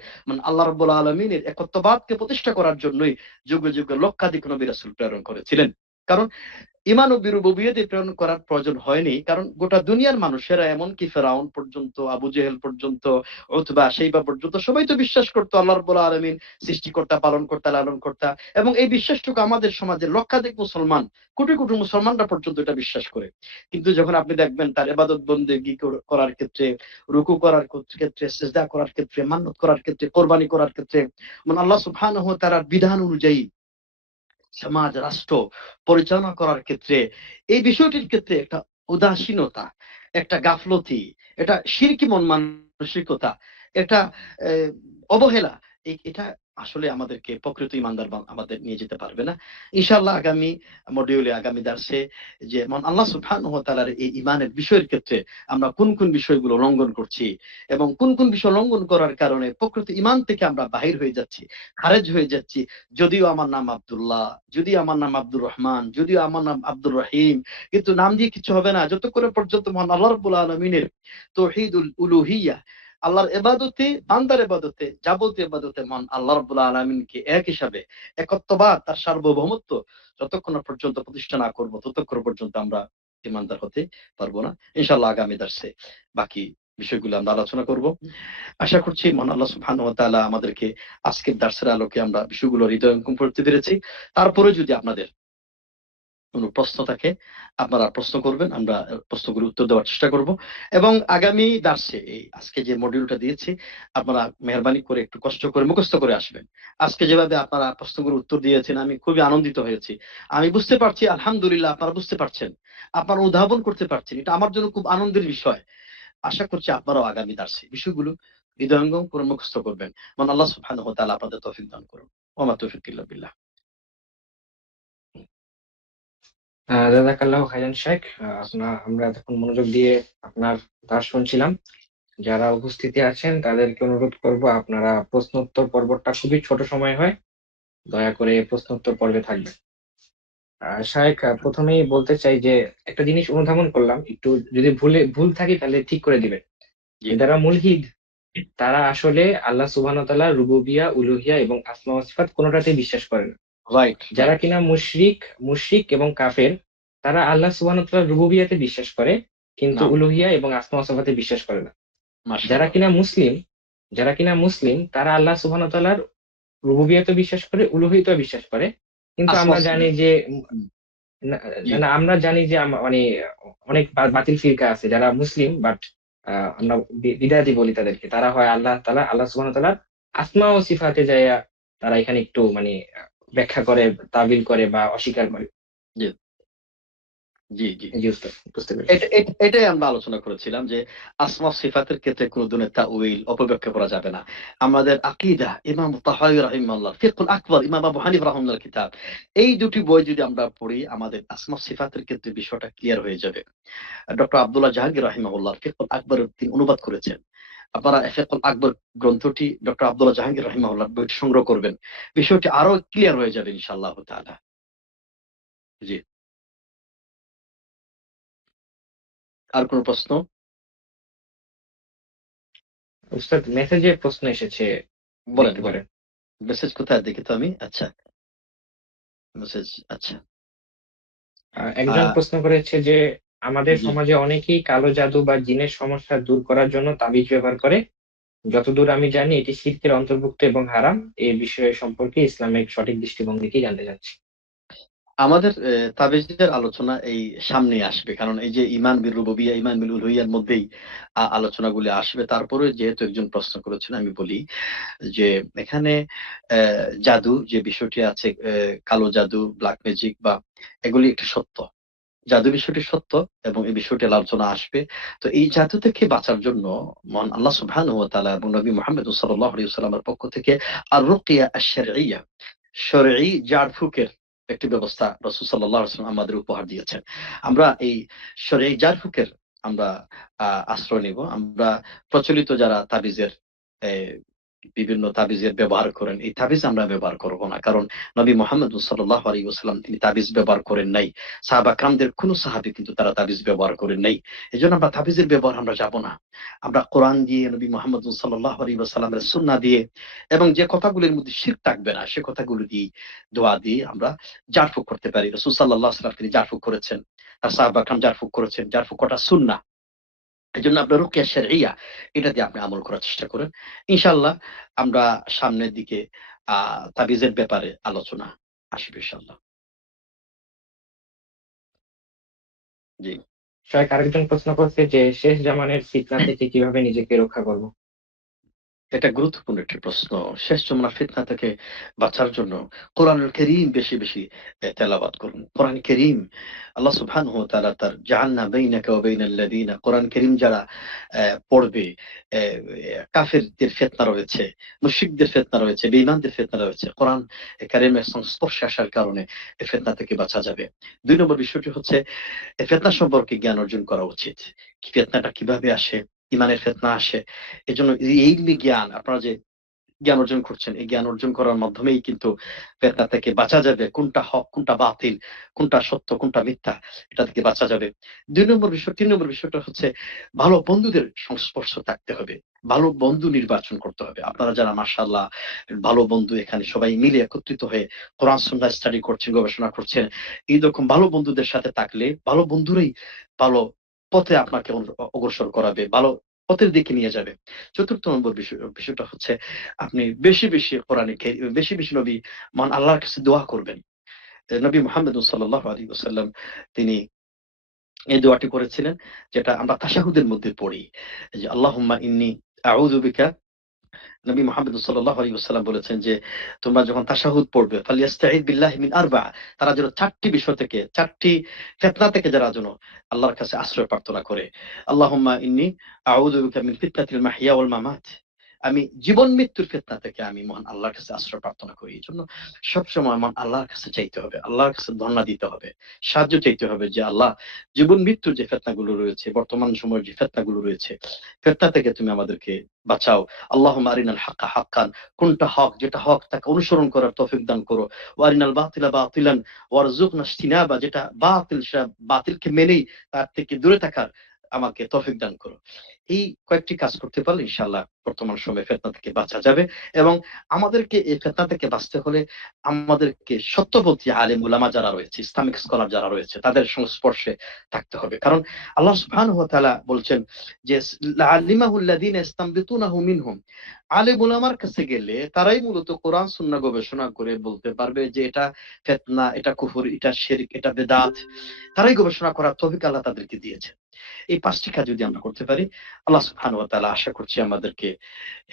আল্লাহ রাব্বুল আলামিনের একত্ববাদকে প্রতিষ্ঠা করার জন্যই যুগে যুগে লক্ষাধিক নবী রাসূল প্রেরণ করেছিলেন। কারণ ঈমান ও বিরুবুবিয়্যাতে প্রেরণ করার প্রয়োজন হয়নি, কারণ গোটা দুনিয়ার মানুষেরা, এমনকি ফেরাউন পর্যন্ত, আবু জেহেল পর্যন্ত, উতবা, শাইবা পর্যন্ত সবাই তো বিশ্বাস করতো আল্লাহ রাব্বুল আলামিন সৃষ্টিকর্তা, পালনকর্তা, লালনকর্তা। এবং এই বিশ্বাসটুকু আমাদের সমাজের লক্ষাধিক মুসলমান, কোটি কোটি মুসলমানরা পর্যন্ত এটা বিশ্বাস করে। কিন্তু যখন আপনি দেখবেন তার ইবাদত বন্দেগী করার ক্ষেত্রে, রুকু করার ক্ষেত্রে, সিজদা করার ক্ষেত্রে, মান্নত করার ক্ষেত্রে, কোরবানি করার ক্ষেত্রে আল্লাহ সুবহানাহু ওয়া তাআলার বিধান অনুযায়ী সমাজ, রাষ্ট্র পরিচালনা করার ক্ষেত্রে, এই বিষয়টির ক্ষেত্রে একটা উদাসীনতা, একটা গাফলতি, এটা শিরকি মন মানসিকতা, এটা অবহেলা, এটা আসলে আমাদেরকে প্রকৃত ইমানদার আমাদের নিয়ে যেতে পারবে না। ইনশাআল্লাহ আগামী মডিউলে, আগামী দার্সে যে আল্লাহ সুবহানাহু ওয়া তাআলার এই ঈমানের বিষয়ের ক্ষেত্রে আমরা কোন কোন বিষয়গুলো লঙ্ঘন করছি এবং কোন কোন বিষয় লঙ্ঘন করার কারণে প্রকৃত ঈমান থেকে আমরা বাহির হয়ে যাচ্ছি, খারেজ হয়ে যাচ্ছি। যদিও আমার নাম আব্দুল্লাহ, যদিও আমার নাম আব্দুর রহমান, যদিও আমার নাম আব্দুর রহিম, কিন্তু নাম দিয়ে কিছু হবে না যতক্ষণ পর্যন্ত মহান আল্লাহ রাব্বুল আলামিনের তাওহীদুল উলুহিয়্যা, আল্লাহর ইবাদতে, বান্দার ইবাদতে, যাবতীয় ইবাদতে মহান আল্লাহ রাব্বুল আলামিনকে এক হিসাবে, একত্ববাদ, তার সার্বভৌমত্ব যতক্ষণ পর্যন্ত প্রতিষ্ঠা না করব, ততক্ষণ পর্যন্ত আমরা ঈমানদার হতে পারবো না। ইনশাআল্লাহ আগামী দার্সে বাকি বিষয়গুলো আমরা আলোচনা করব। আশা করছি মহান আল্লাহ সুবহানাহু ওয়া তাআলা আমাদেরকে আজকের দার্সের আলোকে আমরা বিষয়গুলো হৃদয়ঙ্গম করতে পেরেছি। তারপরে যদি আপনাদের কোনো প্রশ্ন থাকে আপনারা প্রশ্ন করবেন, আমরা প্রশ্নগুলোর উত্তর দেওয়ার চেষ্টা করব। এবং আগামী দার্সে, এই আজকে যে মডিউলটা দিয়েছি, আপনারা মেহরবানি করে একটু কষ্ট করে মুখস্থ করে আসবেন। আজকে যেভাবে আপনারা প্রশ্নগুলোর উত্তর দিয়েছেন, আমি খুবই আনন্দিত হয়েছি। আমি বুঝতে পারছি, আলহামদুলিল্লাহ, আপনারা বুঝতে পারছেন, আপনারা উদ্ভাবন করতে পারছেন, এটা আমার জন্য খুব আনন্দের বিষয়। আশা করছি আপনারাও আগামী দার্সে বিষয়গুলো হৃদয়ঙ্গম করে মুখস্থ করবেন। আল্লাহ সুবহানাহু ওয়া তাআলা আপনাদের তৌফিক দান করুন। ওয়া মা তৌফিক ইল্লা বিল্লাহ। জাযাকাল্লাহু খাইরান শেখ। আমরা এতক্ষণ মনোযোগ দিয়ে আপনার দার্স শুনছিলাম। যারা উপস্থিতি আছেন তাদেরকে অনুরোধ করব, আপনারা প্রশ্নোত্তর পর্বটা খুবই ছোট সময় হয়, দয়া করে প্রশ্নোত্তর পর্বে থাকবেন। শায়েখ, প্রথমেই বলতে চাই যে একটা জিনিস অনুধাবন করলাম, একটু যদি ভুল থাকি তাহলে ঠিক করে দিবেন। যারা মুলহিদ, তারা আসলে আল্লাহ সুবহানাহু ওয়া তাআলা রুবুবিয়্যা, উলুহিয়্যা এবং আসমা ওয়া সিফাত কোনোটাতেই বিশ্বাস করে না। রাইট। যারা কিনা মুশরিক এবং কাফের, তারা আল্লাহ সুবহানাহু ওয়া তাআলার রুবুবিয়্যাতে বিশ্বাস করে কিন্তু উলুহিয়্যা এবং আসমা ওয়া সিফাতে বিশ্বাস করে না। যারা কিনা মুসলিম, তারা আল্লাহ সুবহানাহু ওয়া তাআলার রুবুবিয়্যাতে বিশ্বাস করে, উলুহিয়্যাতে বিশ্বাস করে, কিন্তু আমরা জানি যে না, জি না, না, আমরা জানি যে মানে অনেক বাতিল ফিরকা আছে যারা মুসলিম, বাট আমরা বিদাতি বলি তাদেরকে। তারা হয় আল্লাহ সুবহানাহু ওয়া তাআলার আসমা ও সিফাতে যাইয়া তারা এখানে একটু মানে ব্যাখ্যা করে, তাবিল করে বা অস্বীকার করে। জি জি জি জি উস্তাদ, বুঝতে পেরেছি। এটাই আমরা আলোচনা করেছিলাম যে আসমা সিফাতের ক্ষেত্রে কোনো ধরনের তাউইল অপব্যাখ্যা করা যাবে না। আমাদের আকীদা ইমাম তাহাউই রাহিমাহুল্লাহ, ফিকহুল আকবার ইমাম আবু হানিফা রাহিমাহুল্লাহর কিতাব, এই দুটি বই যদি আমরা পড়ি আমাদের আসমা সিফাতের ক্ষেত্রে বিষয়টা ক্লিয়ার হয়ে যাবে। ডক্টর আব্দুল্লাহ জাহাঙ্গীর রাহিমাহুল্লাহ ফিকহুল আকবর তিনি অনুবাদ করেছেন। আপনারা ফিকহুল আকবর গ্রন্থটি ডক্টর আব্দুল্লাহ জাহাঙ্গীর রাহিমাহুল্লাহ বইটি সংগ্রহ করবেন, বিষয়টি আরো ক্লিয়ার হয়ে যাবে ইনশাআল্লাহ তাআলা। জি, আর কোনো প্রশ্ন? উস্তাদ, মেসেজে প্রশ্ন এসেছে, বলেন দেখতে বলেন। পারেন। মেসেজ কোথায় দেখি তো আমি। আচ্ছা, মেসেজ। আচ্ছা। একজন আহ প্রশ্ন করেছে যে আমাদের জি, সমাজে অনেকেই কালো জাদু বা জিনের সমস্যা দূর করার জন্য তাবিজ ব্যবহার করে। যতদূর আমি জানি এটি শিরকের অন্তর্ভুক্ত এবং হারাম। এই বিষয়ে সম্পর্কে ইসলামের সঠিক দৃষ্টিভঙ্গি কি জানতে চাচ্ছি। আমাদের তাবিজের আলোচনা এই সামনে আসবে, কারণ এই যে ইমান বিল রুবুবিয়্যা ইমান বিল উলুহিয়্যার মধ্যেই আলোচনাগুলি আসবে। তারপরে যেহেতু একজন প্রশ্ন করেছেন আমি বলি যে এখানে জাদু যে বিষয়টি আছে, কালো জাদু, ব্ল্যাক ম্যাজিক বা এগুলি একটি সত্য। জাদু বিষয়টি সত্য এবং এই বিষয়টি আলোচনা আসবে। তো এই জাদু থেকে বাঁচার জন্য মহান আল্লাহ সুবহানাহু ওয়া তাআলা এবং নবী মুহাম্মদ সাল্লাল্লাহু আলাইহি ওয়াসাল্লামের পক্ষ থেকে আর-রুকিয়া আশ-শারঈয়্যা, শরঈ ঝাড়ফুঁকের একটি ব্যবস্থা রাসূল সাল্লাল্লাহু আলাইহি ওয়াসাল্লাম আমাদের উপহার দিয়েছেন। আমরা এই শরঈ ঝাড়ফুঁকের আমরা আশ্রয় নিব। আমরা প্রচলিত যারা তাবিজের এ বিভিন্ন তাবিজের ব্যবহার করেন, এই তাবিজ আমরা ব্যবহার করব না। কারণ নবী মুহাম্মদ সাল্লাল্লাহু আলাইহি ওয়াসাল্লাম তিনি তাবিজ ব্যবহার করেন নাই। সাহাবা কেরামদের কোন সাহাবী কিন্তু তারা তাবিজ ব্যবহার করেন নাই। এজন্য আমরা তাবিজের ব্যবহার আমরা যাব না। আমরা কোরআন দিয়ে নবী মুহাম্মদ সাল্লাল্লাহু আলাইহি ওয়াসাল্লামের সুন্নাহ দিয়ে এবং যে কথাগুলোর মধ্যে শিরক থাকবে না সে কথাগুলো দিয়ে দোয়া দিয়ে আমরা ঝাড়ফুঁক করতে পারি। রাসূল সাল্লাল্লাহু আলাইহি ওয়াসাল্লাম তিনি ঝাড়ফুঁক করেছেন। তার সাহাবা কেরাম ঝাড়ফুঁক করেছেন। ঝাড়ফুঁক করা সুন্নাহ। এজন্য আপনার রুকিয়া শারঈয়্যা এটা দিয়ে আপনি আমল করার চেষ্টা করেন। ইনশাআল্লাহ আমরা সামনের দিকে তাবিজের ব্যাপারে আলোচনা আসবে ইনশাআল্লাহ। জি। শায়খ আরেকজন প্রশ্ন করছে যে শেষ জামানের ফিতনা থেকে কিভাবে নিজেকে রক্ষা করব। এটা গুরুত্বপূর্ণ একটি প্রশ্ন। শেষ জমানার ফিতনা থেকে বাঁচার জন্য কোরআনুল কারীম বেশি বেশি তেলাওয়াত করুন। কোরআন কারীম আল্লাহ সুবহানাহু ওয়া তাআলা তার জাআলনা বাইনাকা ওয়া বাইনাল লাযিনা, কোরআন কারীম যারা পড়বে, কাফিরদের ফিতনা রয়েছে, মুশরিকদের ফিতনা রয়েছে, বেঈমানদের ফিতনা রয়েছে। কোরআন কারীমের সংস্পর্শে আসার কারণে এই ফিতনা থেকে বাঁচা যাবে। ২ নম্বর বিষয়টি হচ্ছে এই ফিতনা সম্পর্কে জ্ঞান অর্জন করা উচিত। ফিতনাটা কিভাবে আসে? ইমানের ফিতনা আসে। এজন্য এই জ্ঞান আপনারা যে জ্ঞান অর্জন করছেন, এই জ্ঞান অর্জন করার মাধ্যমেই কিন্তু ফিতনা থেকে বাঁচা যাবে। কোনটা হক, কোনটা বাতিল, কোনটা সত্য, কোনটা মিথ্যা, এটা থেকে বাঁচা যাবে। ৩ নম্বর বিষয়টা হচ্ছে ভালো বন্ধুদের সংস্পর্শ থাকতে হবে। ভালো বন্ধু নির্বাচন করতে হবে। আপনারা যারা মাশাআল্লাহ ভালো বন্ধু এখানে সবাই মিলে একত্রিত হয়ে কোরআন সুন্নাহ স্টাডি করছেন, গবেষণা করছেন। এইরকম ভালো বন্ধুদের সাথে থাকলে ভালো বন্ধুরাই ভালো পথে আপনাকে অগ্রসর করাবে, ভালো পথের দিকে নিয়ে যাবে। ৪র্থ নম্বর বিষয়টা হচ্ছে আপনি বেশি বেশি বেশি বেশি নবী মহান আল্লাহর কাছে দোয়া করবেন। নবী মুহাম্মদ সাল্লাল্লাহু আলাইহি ওয়াসাল্লাম তিনি এই দোয়াটি করেছিলেন, যেটা আমরা তাশাহুদের মধ্যে পড়ি যে আল্লাহুম্মা ইন্নী আউযু বিকা। নবী মুহাম্মদ সাল্লাল্লাহু আলাইহি ওয়াসাল্লাম বলেছেন যে তোমরা যখন তাশাহুদ পড়বে ফালিয়াস্তাঈদ বিল্লাহি মিন আরবা, তারা যেন ৪টি বিষয় থেকে ৪টি ফিতনা থেকে যারা যেন আল্লাহর কাছে আশ্রয় প্রার্থনা করে। আল্লাহুম্মা ইন্নী আউযু বিকা মিন ফিতনাতিল মাহইয়া ওয়াল মামাত। আমি জীবন মৃত্যুর ফিতনা থেকে আমি মহান আল্লাহর কাছে আশ্রয় প্রার্থনা করি। এজন্য সবসময় মহান আল্লাহর কাছে চাইতে হবে। আল্লাহর কাছে ধন্না দিতে হবে। সাহায্য চাইতে হবে যে আল্লাহ জীবন মৃত্যুর যে ফিতনাগুলো রয়েছে, বর্তমান সময়ের যে ফিতনাগুলো রয়েছে, ফিতনা থেকে তুমি আমাদেরকে বাঁচাও। আল্লাহুম্মা আরিনাল হাক্কা হাক্কান, কোনটা হক, যেটা হক তাকে অনুসরণ করার তৌফিক দান করো। ওয়া আরিনাল বাতিলা বাতিলান ওয়ারযুকনা ইজতিনাবা, যেটা বাতিল সেটা বাতিলকে মেনেই তার থেকে দূরে থাকার আমাকে তৌফিক দান করো। এই কয়েকটি কাজ করতে পারলে ইনশাআল্লাহ বর্তমান সময়ে ফিতনা থেকে বাঁচা যাবে। এবং আমাদেরকে এই ফিতনা থেকে বাঁচতে হলে আমাদেরকে সত্যবতী আলেম উলামা যারা রয়েছে, ইসলামিক স্কলার যারা রয়েছে, তাদের সংস্পর্শে থাকতে হবে। কারণ আল্লাহ সুবহানাহু ওয়া তাআলা বলছেন যে লাআলিমাহু আল্লাযীনা ইসতামবিতুনাহু মিনহুম, আলেম উলামার কাছে গেলে তারাই মূলত কোরআন সুন্নাহ গবেষণা করে বলতে পারবে যে এটা ফিতনা, এটা কুফর, এটা শিরক, এটা বেদাত। তারাই গবেষণা করার তৌফিক আল্লাহ তাদেরকে দিয়েছে। এই 5টি কাজ যদি আমরা করতে পারি, আল্লাহ সুবহানাহু ওয়া তাআলা আশা করছি আমাদেরকে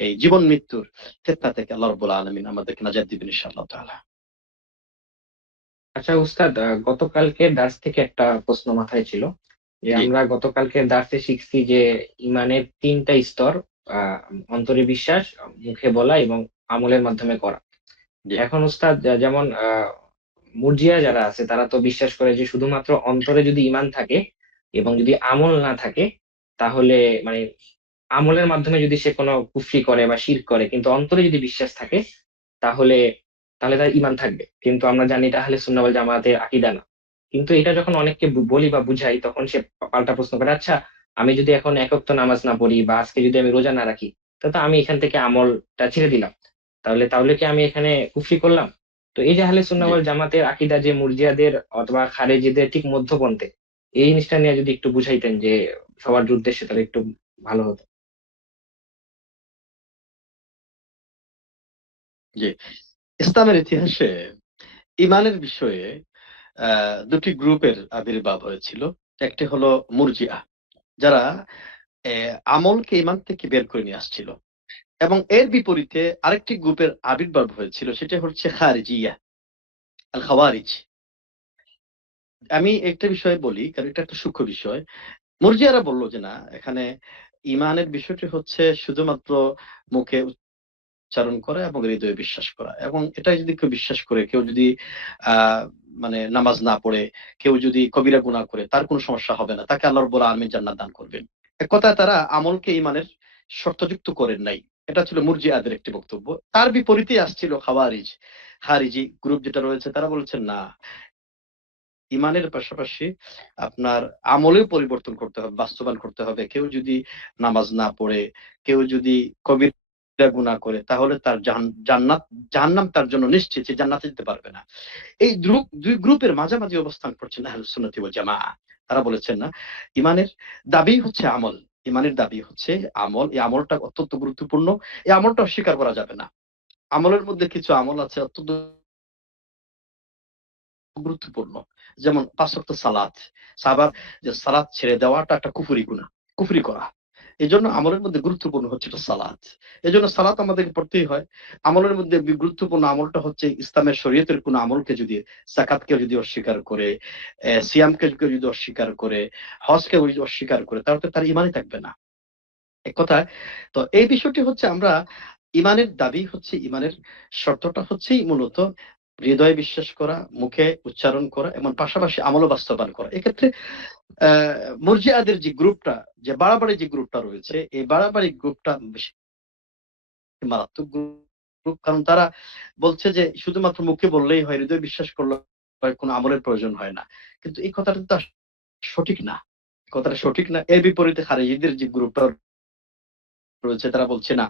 এই জীবন মৃত্যুর ফিতনা থেকে আল্লাহ রাব্বুল আলামিন আমাদেরকে নাজাত দিবেন ইনশাআল্লাহ তাআলা। আচ্ছা উস্তাদ, গতকালকে দার্স থেকে একটা প্রশ্ন মাথায় ছিল যে জি, আমরা গতকালকে দার্সে শিখছি যে ইমানের 3টা স্তর, অন্তরে বিশ্বাস, মুখে বলা এবং আমলের মাধ্যমে করা। জি, এখন উস্তাদ যেমন মুরজিয়া যারা আছে তারা তো বিশ্বাস করে যে শুধুমাত্র অন্তরে যদি ঈমান থাকে এবং যদি আমল না থাকে তাহলে মানে আমলের মাধ্যমে যদি সে কোনো কুফরি করে বা শিরক করে কিন্তু অন্তরে যদি বিশ্বাস থাকে তাহলে তাহলে তার ঈমান থাকবে। কিন্তু আমরা জানি এটা আহলে সুন্নাহ ওয়াল জামাতের আকীদা না। কিন্তু এটা যখন অনেককে বলি বা বুঝাই তখন সে পাল্টা প্রশ্ন করে, আচ্ছা আমি যদি এখন এক ওয়াক্ত নামাজ না পড়ি বা আজকে যদি আমি রোজা না রাখি তাহলে তো আমি এখান থেকে আমলটা ছেড়ে দিলাম, তাহলে তাহলে কি আমি এখানে কুফরি করলাম? তো এই যে আহলে সুন্নাহ জি। ওয়াল জামাতের আকীদা যে মুরজিয়াদের অথবা খারেজিদের ঠিক মধ্যপন্থে, এই জিনিসটা নিয়ে যদি একটু বুঝাইতেন যে সবার উদ্দেশ্যে তাহলে একটু ভালো হতো। জি, ইসলামের ইতিহাসে ইমানের বিষয়ে দুটি গ্রুপের আবির্ভাব হয়েছিল। একটি হলো মুরজিআ, যারা আমলকে ইমান থেকে বের করে নিয়ে আসছিল। এবং এর বিপরীতে আরেকটি গ্রুপের আবির্ভাব হয়েছিল, সেটা হচ্ছে খারিজিয়া, আল খাওয়ারিজ। আমি একটা বিষয় বলি কারণ এটা একটা সূক্ষ্ম বিষয়। মুরজিয়ারা বলল যে না, এখানে ইমানের বিষয়টি হচ্ছে শুধুমাত্র মুখে উচ্চারণ করা এবং হৃদয়ে বিশ্বাস করা। এবং এটা যদি কেউ বিশ্বাস করে, কেউ যদি মানে নামাজ না পড়ে, কেউ যদি কবিরা গুনাহ করে, তার কোনো সমস্যা হবে না। তাকে আল্লাহ রাব্বুল আলামিন জান্নাত দান করবেন। এক কথায় তারা আমলকে ইমানের শর্তযুক্ত করেন নাই। এটা ছিল মুরজিয়াদের একটি বক্তব্য। তার বিপরীতে আসছিল খাওয়ারিজ, খারিজি গ্রুপ যেটা রয়েছে, তারা বলেছেন না, ইমানের পাশাপাশি আপনার আমলেও পরিবর্তন করতে হবে, বাস্তবায়ন করতে হবে। কেউ যদি নামাজ না পড়ে, কেউ যদি কবিরা গুনাহ করে, তাহলে তার জাহান্নাম তার জন্য নিশ্চিত, সে জান্নাতে যেতে পারবে না। এই দুই গ্রুপের মাঝামাঝি অবস্থান করছেন আহলুস সুন্নাতি ওয়াল জামাআহ। তারা বলেছেন না, ইমানের দাবি হচ্ছে আমল। ইমানের দাবি হচ্ছে আমল। এই আমলটা অত্যন্ত গুরুত্বপূর্ণ। এই আমলটা অস্বীকার করা যাবে না। আমলের মধ্যে কিছু আমল আছে অত্যন্ত গুরুত্বপূর্ণ। যেমন ৫ ওয়াক্ত সালাত। সাহাবার যে সালাত ছেড়ে দেওয়াটা একটা কুফরি গুনাহ, কুফরি করা। এজন্য আমলের মধ্যে গুরুত্বপূর্ণ হচ্ছে এটা সালাত। এজন্য সালাত আমাদেরকে পড়তেই হয়। আমলের মধ্যে গুরুত্বপূর্ণ আমলটা হচ্ছে ইসলামের শরীয়তের কোন আমলকে যদি, যাকাতকে যদি অস্বীকার করে, সিয়ামকে কেউ যদি অস্বীকার করে, হজকে যদি অস্বীকার করে, তাহলে তো তার ঈমানই থাকবে না। এক কথায় তো এই বিষয়টি হচ্ছে আমরা ইমানের দাবি হচ্ছে, ইমানের শর্তটা হচ্ছেই মূলত হৃদয়ে বিশ্বাস করা, মুখে উচ্চারণ করা এবং পাশাপাশি আমলও বাস্তবায়ন করা। এক্ষেত্রে মুরজিয়াদের যে গ্রুপটা, যে বাড়াবাড়ি যে গ্রুপটা রয়েছে, এই বাড়াবাড়ি গ্রুপটা বেশি মারাত্মক গ্রুপ। কারণ তারা বলছে যে শুধুমাত্র মুখে বললেই হয়, হৃদয়ে বিশ্বাস করলে হয়, কোনো আমলের প্রয়োজন হয় না। কিন্তু এই কথাটা তো সঠিক না। কথাটা সঠিক না। এর বিপরীতে খারিজিদের যে গ্রুপটা রয়েছে, তারা বলছে না,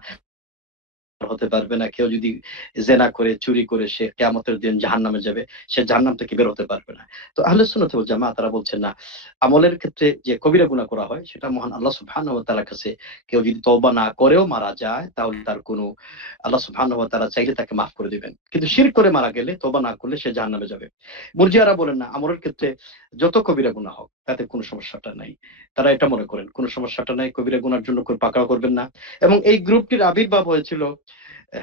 হতে পারবে না। কেউ যদি জেনা করে, চুরি করে, সে কিয়ামতের দিন জাহান্নামে যাবে। সে জাহান্নাম থেকে বের হতে পারবে না। তো আহলে সুন্নাত ওয়াল জামাআহ তারা বলছেন না, আমলের ক্ষেত্রে যে কবিরা গুনাহ করা হয় সেটা মহান আল্লাহ সুবহানাহু ওয়া তাআলার কাছে কেউ যদি তওবা না করেও মারা যায়, তাহলে তার কোনো, আল্লাহ সুবহানাহু ওয়া তাআলা চাইলে তাকে মাফ করে দিবেন। কিন্তু শিরক করে মারা গেলে, তওবা না করলে সে জাহান্নামে যাবে। মুরজিয়ারা বলেন না, আমলের ক্ষেত্রে যত কবিরা গুনাহ হোক তাতে কোনো সমস্যাটা নাই। তারা এটা মনে করেন কোনো সমস্যাটা নাই, কবিরা গুনার জন্য কেউ পাকড়াও করবেন না। এবং এই গ্রুপটির আবির্ভাব হয়েছিল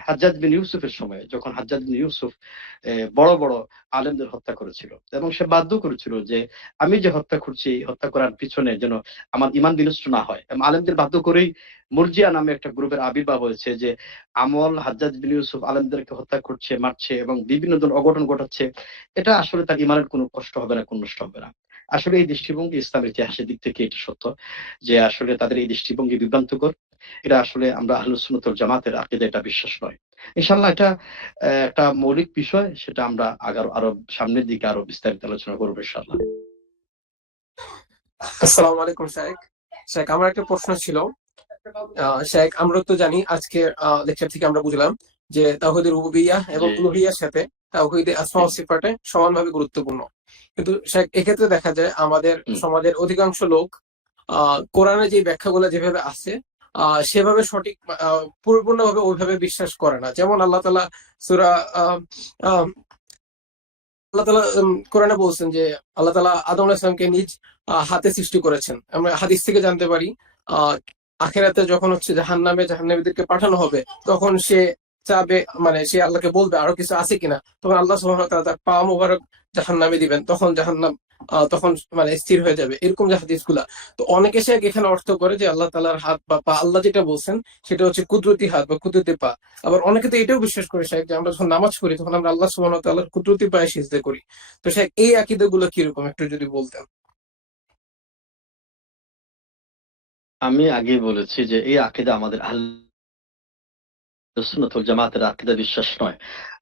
হাজ্জাজ বিন ইউসুফের সময়, যখন হাজ্জাজ বিন ইউসুফ বড় বড় আলেমদের হত্যা করেছিল এবং সে বাধ্য করেছিল যে আমি যে হত্যা করছি, হত্যা করার পিছনে যেন আমার ঈমান বিনষ্ট না হয়। এবং আলেমদের বাধ্য করেই মুরজিয়া নামে একটা গ্রুপের আবির্ভাব হয়েছে, যে আমল হাজ্জাজ বিন ইউসুফ আলেমদেরকে হত্যা করছে, মারছে এবং বিভিন্ন ধরনের অঘটন ঘটাচ্ছে। এটা আসলে তার ঈমানের কোনো কষ্ট হবে না, কোনো নষ্ট হবে না। আসলে এই দৃষ্টিভঙ্গি ইসলামের ইতিহাসের দিক থেকে এটা সত্য যে আসলে তাদের এই দৃষ্টিভঙ্গি বিভ্রান্তকর। এটা আসলে আমরা আহলুস সুন্নাত ওয়াল জামাতের আকীদা, এটা বিশ্বাস নয়। ইনশাআল্লাহ এটা একটা মৌলিক বিষয়, সেটা আমরা আরো সামনের দিকে আরো বিস্তারিত আলোচনা করবো ইনশাআল্লাহ। আসসালামু আলাইকুম শাইখ। শেখ, আমার একটা প্রশ্ন ছিল। শেখ, আমরা তো জানি আজকে লেকচার থেকে আমরা বুঝলাম যে তাওহীদুর রুবুবিয়্যাহ এবং জি উলুহিয়্যার সাথে তাওহীদে আসমা ও সিফাতে সমানভাবে গুরুত্বপূর্ণ। কিন্তু শেখ, এক্ষেত্রে দেখা যায় আমাদের হুম। সমাজের অধিকাংশ লোক কোরআনে যে ব্যাখ্যাগুলো যেভাবে আছে সেভাবে সঠিক পরিপূর্ণভাবে ওইভাবে বিশ্বাস করে না। যেমন আল্লাহ তাআলা সূরা আল্লাহ তাআলা কোরআনে বলছেন যে আল্লাহ তাআলা আদম আলাইহিস সালামকে নিজ হাতে সৃষ্টি করেছেন। আমরা হাদিস থেকে জানতে পারি আহ আখিরাতে যখন হচ্ছে জাহান্নামীদেরকে পাঠানো হবে, তখন সে চাবে, মানে সে আল্লাহকে বলবে আরো কিছু আছে কিনা, তখন আল্লাহ সুবহানাহু ওয়া তাআলা তার পা মোবারক জাহান্নামে দিবেন, তখন জাহান্নাম তখন মানে স্থির হয়ে যাবে, এরকম যে হাদিসগুলা। তো অনেকে সে এখানে অর্থ করে যে আল্লাহ তাআলার হাত বা পা, আল্লাহ যেটা বলছেন সেটা হচ্ছে কুদরতি হাত বা কুদরতি পা। আবার অনেকে তো এটাও বিশ্বাস করে শেখ যে আমরা যখন নামাজ পড়ি তখন আমরা আল্লাহ সুবহানাহু ওয়া তাআলার কুদরতি পায়ে সিজদা করি। তো শেখ, এই আকীদাগুলো কিরকম একটু যদি বলতেন। আমি আগেই বলেছি যে এই আকীদা আমাদের আহলে সুন্নাত ওয়াল জামাতের আকীদা বিশ্বাস নয়।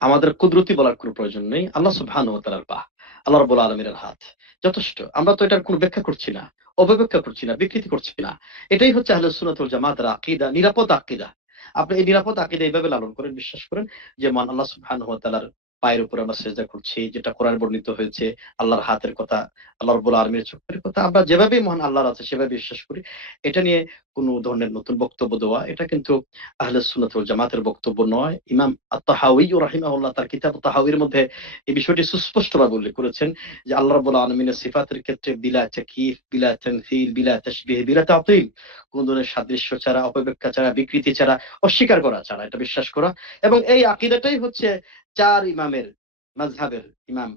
আমাদের কুদরতি বলার কোনো প্রয়োজন নেই। আল্লাহ সুবহানাহু ওয়া তাআলার পা, আল্লাহ রাব্বুল আলামিনের হাত যথেষ্ট। আমরা তো এটার কোনো ব্যাখ্যা করছি না, অপব্যাখ্যা করছি না, বিকৃতি করছি না। এটাই হচ্ছে আহলে সুন্নাত ওয়াল জামাতের আকীদা, নিরাপদ আকীদা। আপনি এই নিরাপদ আকীদা এইভাবে লালন করেন, বিশ্বাস করেন যে মহান আল্লাহ সুবহানাহু ওয়া তাআলার পায়ের উপর আমরা সিজদা করছি, যেটা কোরআনে বর্ণিত হয়েছে, আল্লাহর হাতের কথা, আল্লাহ রাব্বুল আলামিনের চোখের কথা। আমরা যেভাবেই মহান আল্লাহর আছে সেভাবে বিশ্বাস করি। এটা নিয়ে কোনো ধরনের নতুন বক্তব্য দেওয়া, এটা কিন্তু আহলে সুন্নাত ওয়াল জামাতের বক্তব্য নয়। ইমাম আত-তাহাউই রাহিমাহুল্লাহ তার কিতাব তাহাউইর মধ্যে এই বিষয়টি সুস্পষ্টভাবে উল্লেখ করেছেন যে আল্লাহ রাব্বুল আলামিনের সিফাতের ক্ষেত্রে বিলা তাকয়িফ, বিলা তামথিল, বিলা তাশবিহ, বিলা তা'তিল, কোন ধরনের সাদৃশ্য ছাড়া, অপব্যাখ্যা ছাড়া, বিকৃতি ছাড়া, অস্বীকার করা ছাড়া এটা বিশ্বাস করা। এবং এই আকীদাটাই হচ্ছে চার ইমামের মাযহাবের ইমাম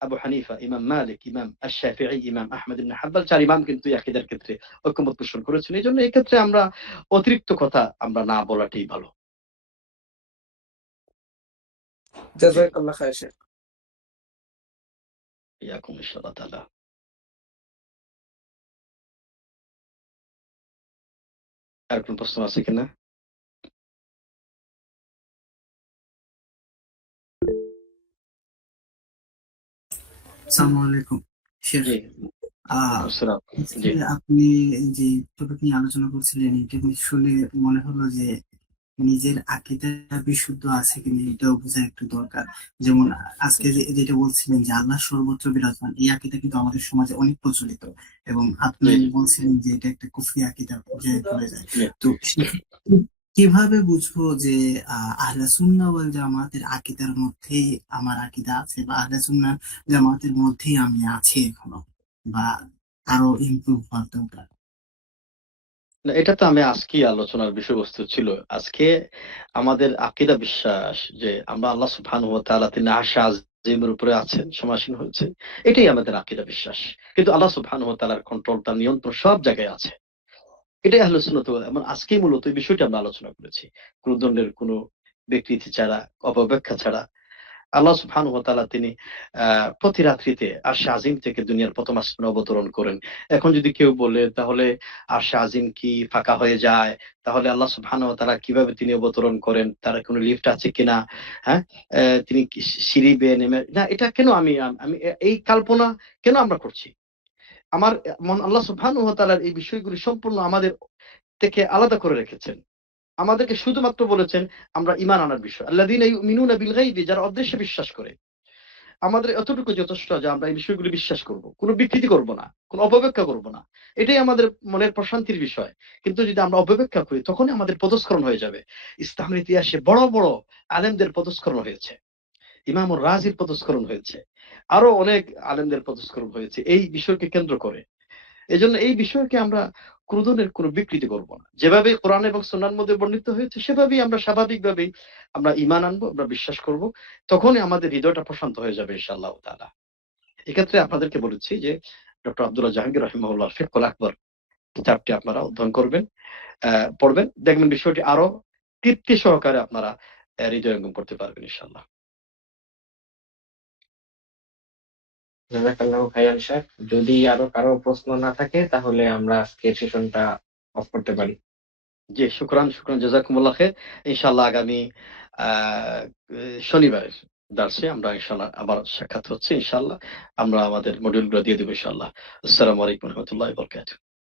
আবু হানিফা, ইমাম মালিক, ইমাম আশ-শাফিঈ, ইমাম আহমদ ইবনে হাম্বল, চার ইমাম কিন্তু এই আকীদার ক্ষেত্রে ঐকমত্য পোষণ করেছেন। এইজন্য এই ক্ষেত্রে আমরা অতিরিক্ত কথা আমরা না বলাটাই ভালো। জি, জাযাকাল্লাহ খায়র শেখ। ইয়াকুম ইনশাআল্লাহ তাআলা। আর কোন প্রশ্ন আছে কিনা? আসসালামু আলাইকুম শেখ। জি, আহ আসসালাম। আজকে জি, আপনি যে টপিক নিয়ে আলোচনা করছিলেন, এটা শুনে মনে হলো যে নিজের আকীদা বিশুদ্ধ আছে কিনা এটাও বোঝা একটু দরকার। যেমন আজকে যেটা বলছিলেন যে আল্লাহ সর্বত্র বিরাজমান, এই আকীদা কিন্তু আমাদের সমাজে অনেক প্রচলিত, এবং আপনি জি, জি, বলছিলেন যে এটা একটা কুফরি আকীদা পর্যায়ে পড়ে যায়। জি। তো কিভাবে বুঝবো যে আহলে সুন্নাহ ওয়াল জামাতের আকীদার মধ্যেই আমার আকীদা আছে, বা আহলে সুন্নাহ জামাতের মধ্যেই আমি আছি এখনো, বা আরো ইমপ্রুভ হওয়ার দরকার? না, এটা তো আমি আজকেই আলোচনার বিষয়বস্তু ছিল। আজকে আমাদের আকীদা বিশ্বাস যে আমরা আল্লাহ সুবহানাহু ওয়া তাআলা তিনি আরশে আজিমের উপরে আছেন, সমাসীন হয়েছে। এটাই আমাদের আকীদা বিশ্বাস। কিন্তু আল্লাহ সুবহানাহু ওয়া তাআলার কন্ট্রোল, তার নিয়ন্ত্রণ সব জায়গায় আছে। এটাই আহলে সুন্নাত ওয়াল জামাত। আজকেই মূলত এই বিষয়টা আমরা আলোচনা করেছি। কোন ধরনের কোন বিকৃতি ছাড়া, অপব্যাখ্যা ছাড়া। আল্লাহ সুবহানাহু ওয়া তাআলা তিনি প্রতি রাত্রিতে আরশে আজিম থেকে দুনিয়ার প্রথম আসমানে অবতরণ করেন। এখন যদি কেউ বলে তাহলে আরশে আজিম কি ফাঁকা হয়ে যায়? তাহলে আল্লাহ সুবহানাহু ওয়া তাআলা কিভাবে তিনি অবতরণ করেন? তার কোনো লিফট আছে কিনা? হ্যাঁ? তিনি কি সিঁড়ি বেয়ে নেমে, না এটা কেন আমি এই কল্পনা কেন আমরা করছি? আমার মহান আল্লাহ সুবহানাহু ওয়া তাআলার এই বিষয়গুলি সম্পূর্ণ আমাদের থেকে আলাদা করে রেখেছেন। আমাদেরকে শুধুমাত্র বলেছেন আমরা ঈমান আনার বিষয়। আল্লাযীনা ইউমিনুনা বিল গায়বি, যারা অদৃশ্যে বিশ্বাস করে। আমাদের এতটুকু যথেষ্ট যে আমরা এই বিষয়গুলো বিশ্বাস করব। কোন বিকৃতি করব না, কোন অপব্যাখ্যা করব না। এটাই আমাদের মনের প্রশান্তির বিষয়। কিন্তু যদি আমরা অপব্যাখ্যা করি তখনই আমাদের পদস্খলন হয়ে যাবে। ইসলামের ইতিহাসে বড়, বড় আলেমদের পদস্খলন হয়েছে। ইমামুর রাজির পদস্খলন হয়েছে। আরো অনেক আলেমদের পদস্খলন হয়েছে এই বিষয়কে কেন্দ্র করে। এজন্য এই বিষয়কে আমরা কোন ধরনের কোন বিকৃতি করব না। যেভাবে কোরআন এবং সুন্নাহর মধ্যে বর্ণিত হয়েছে সেভাবেই আমরা স্বাভাবিকভাবেই আমরা ঈমান আনবো, আমরা বিশ্বাস করব। তখনই আমাদের হৃদয়টা প্রশান্ত হয়ে যাবে ইনশাআল্লাহ তাআলা। এক্ষেত্রে আপনাদেরকে বলেছি যে ডক্টর আব্দুল্লাহ জাহাঙ্গীর রাহিমাহুল্লাহ ফিকহুল আকবর কিতাবটি আপনারা অধ্যয়ন করবেন, পড়বেন। দেখবেন বিষয়টি আরো তৃপ্তি সহকারে আপনারা হৃদয়ঙ্গম করতে পারবেন ইনশাআল্লাহ। জাযাকাল্লাহু খাইরান শেখ। যদি আরো কারো প্রশ্ন না থাকে তাহলে আমরা আজকের সেশনটা অফ করতে পারি। জি, শুকরান, জাযাকুমুল্লাহ খাইর। ইনশাআল্লাহ আগামী আ শনিবারের দার্সে আমরা ইনশাআল্লাহ আবার সাক্ষাৎ হচ্ছে ইনশাআল্লাহ। আমরা আমাদের মডিউলগুলো দিয়ে দেব ইনশাআল্লাহ। আসসালামু আলাইকুম ওয়া রাহমাতুল্লাহি ওয়া বারাকাতুহু।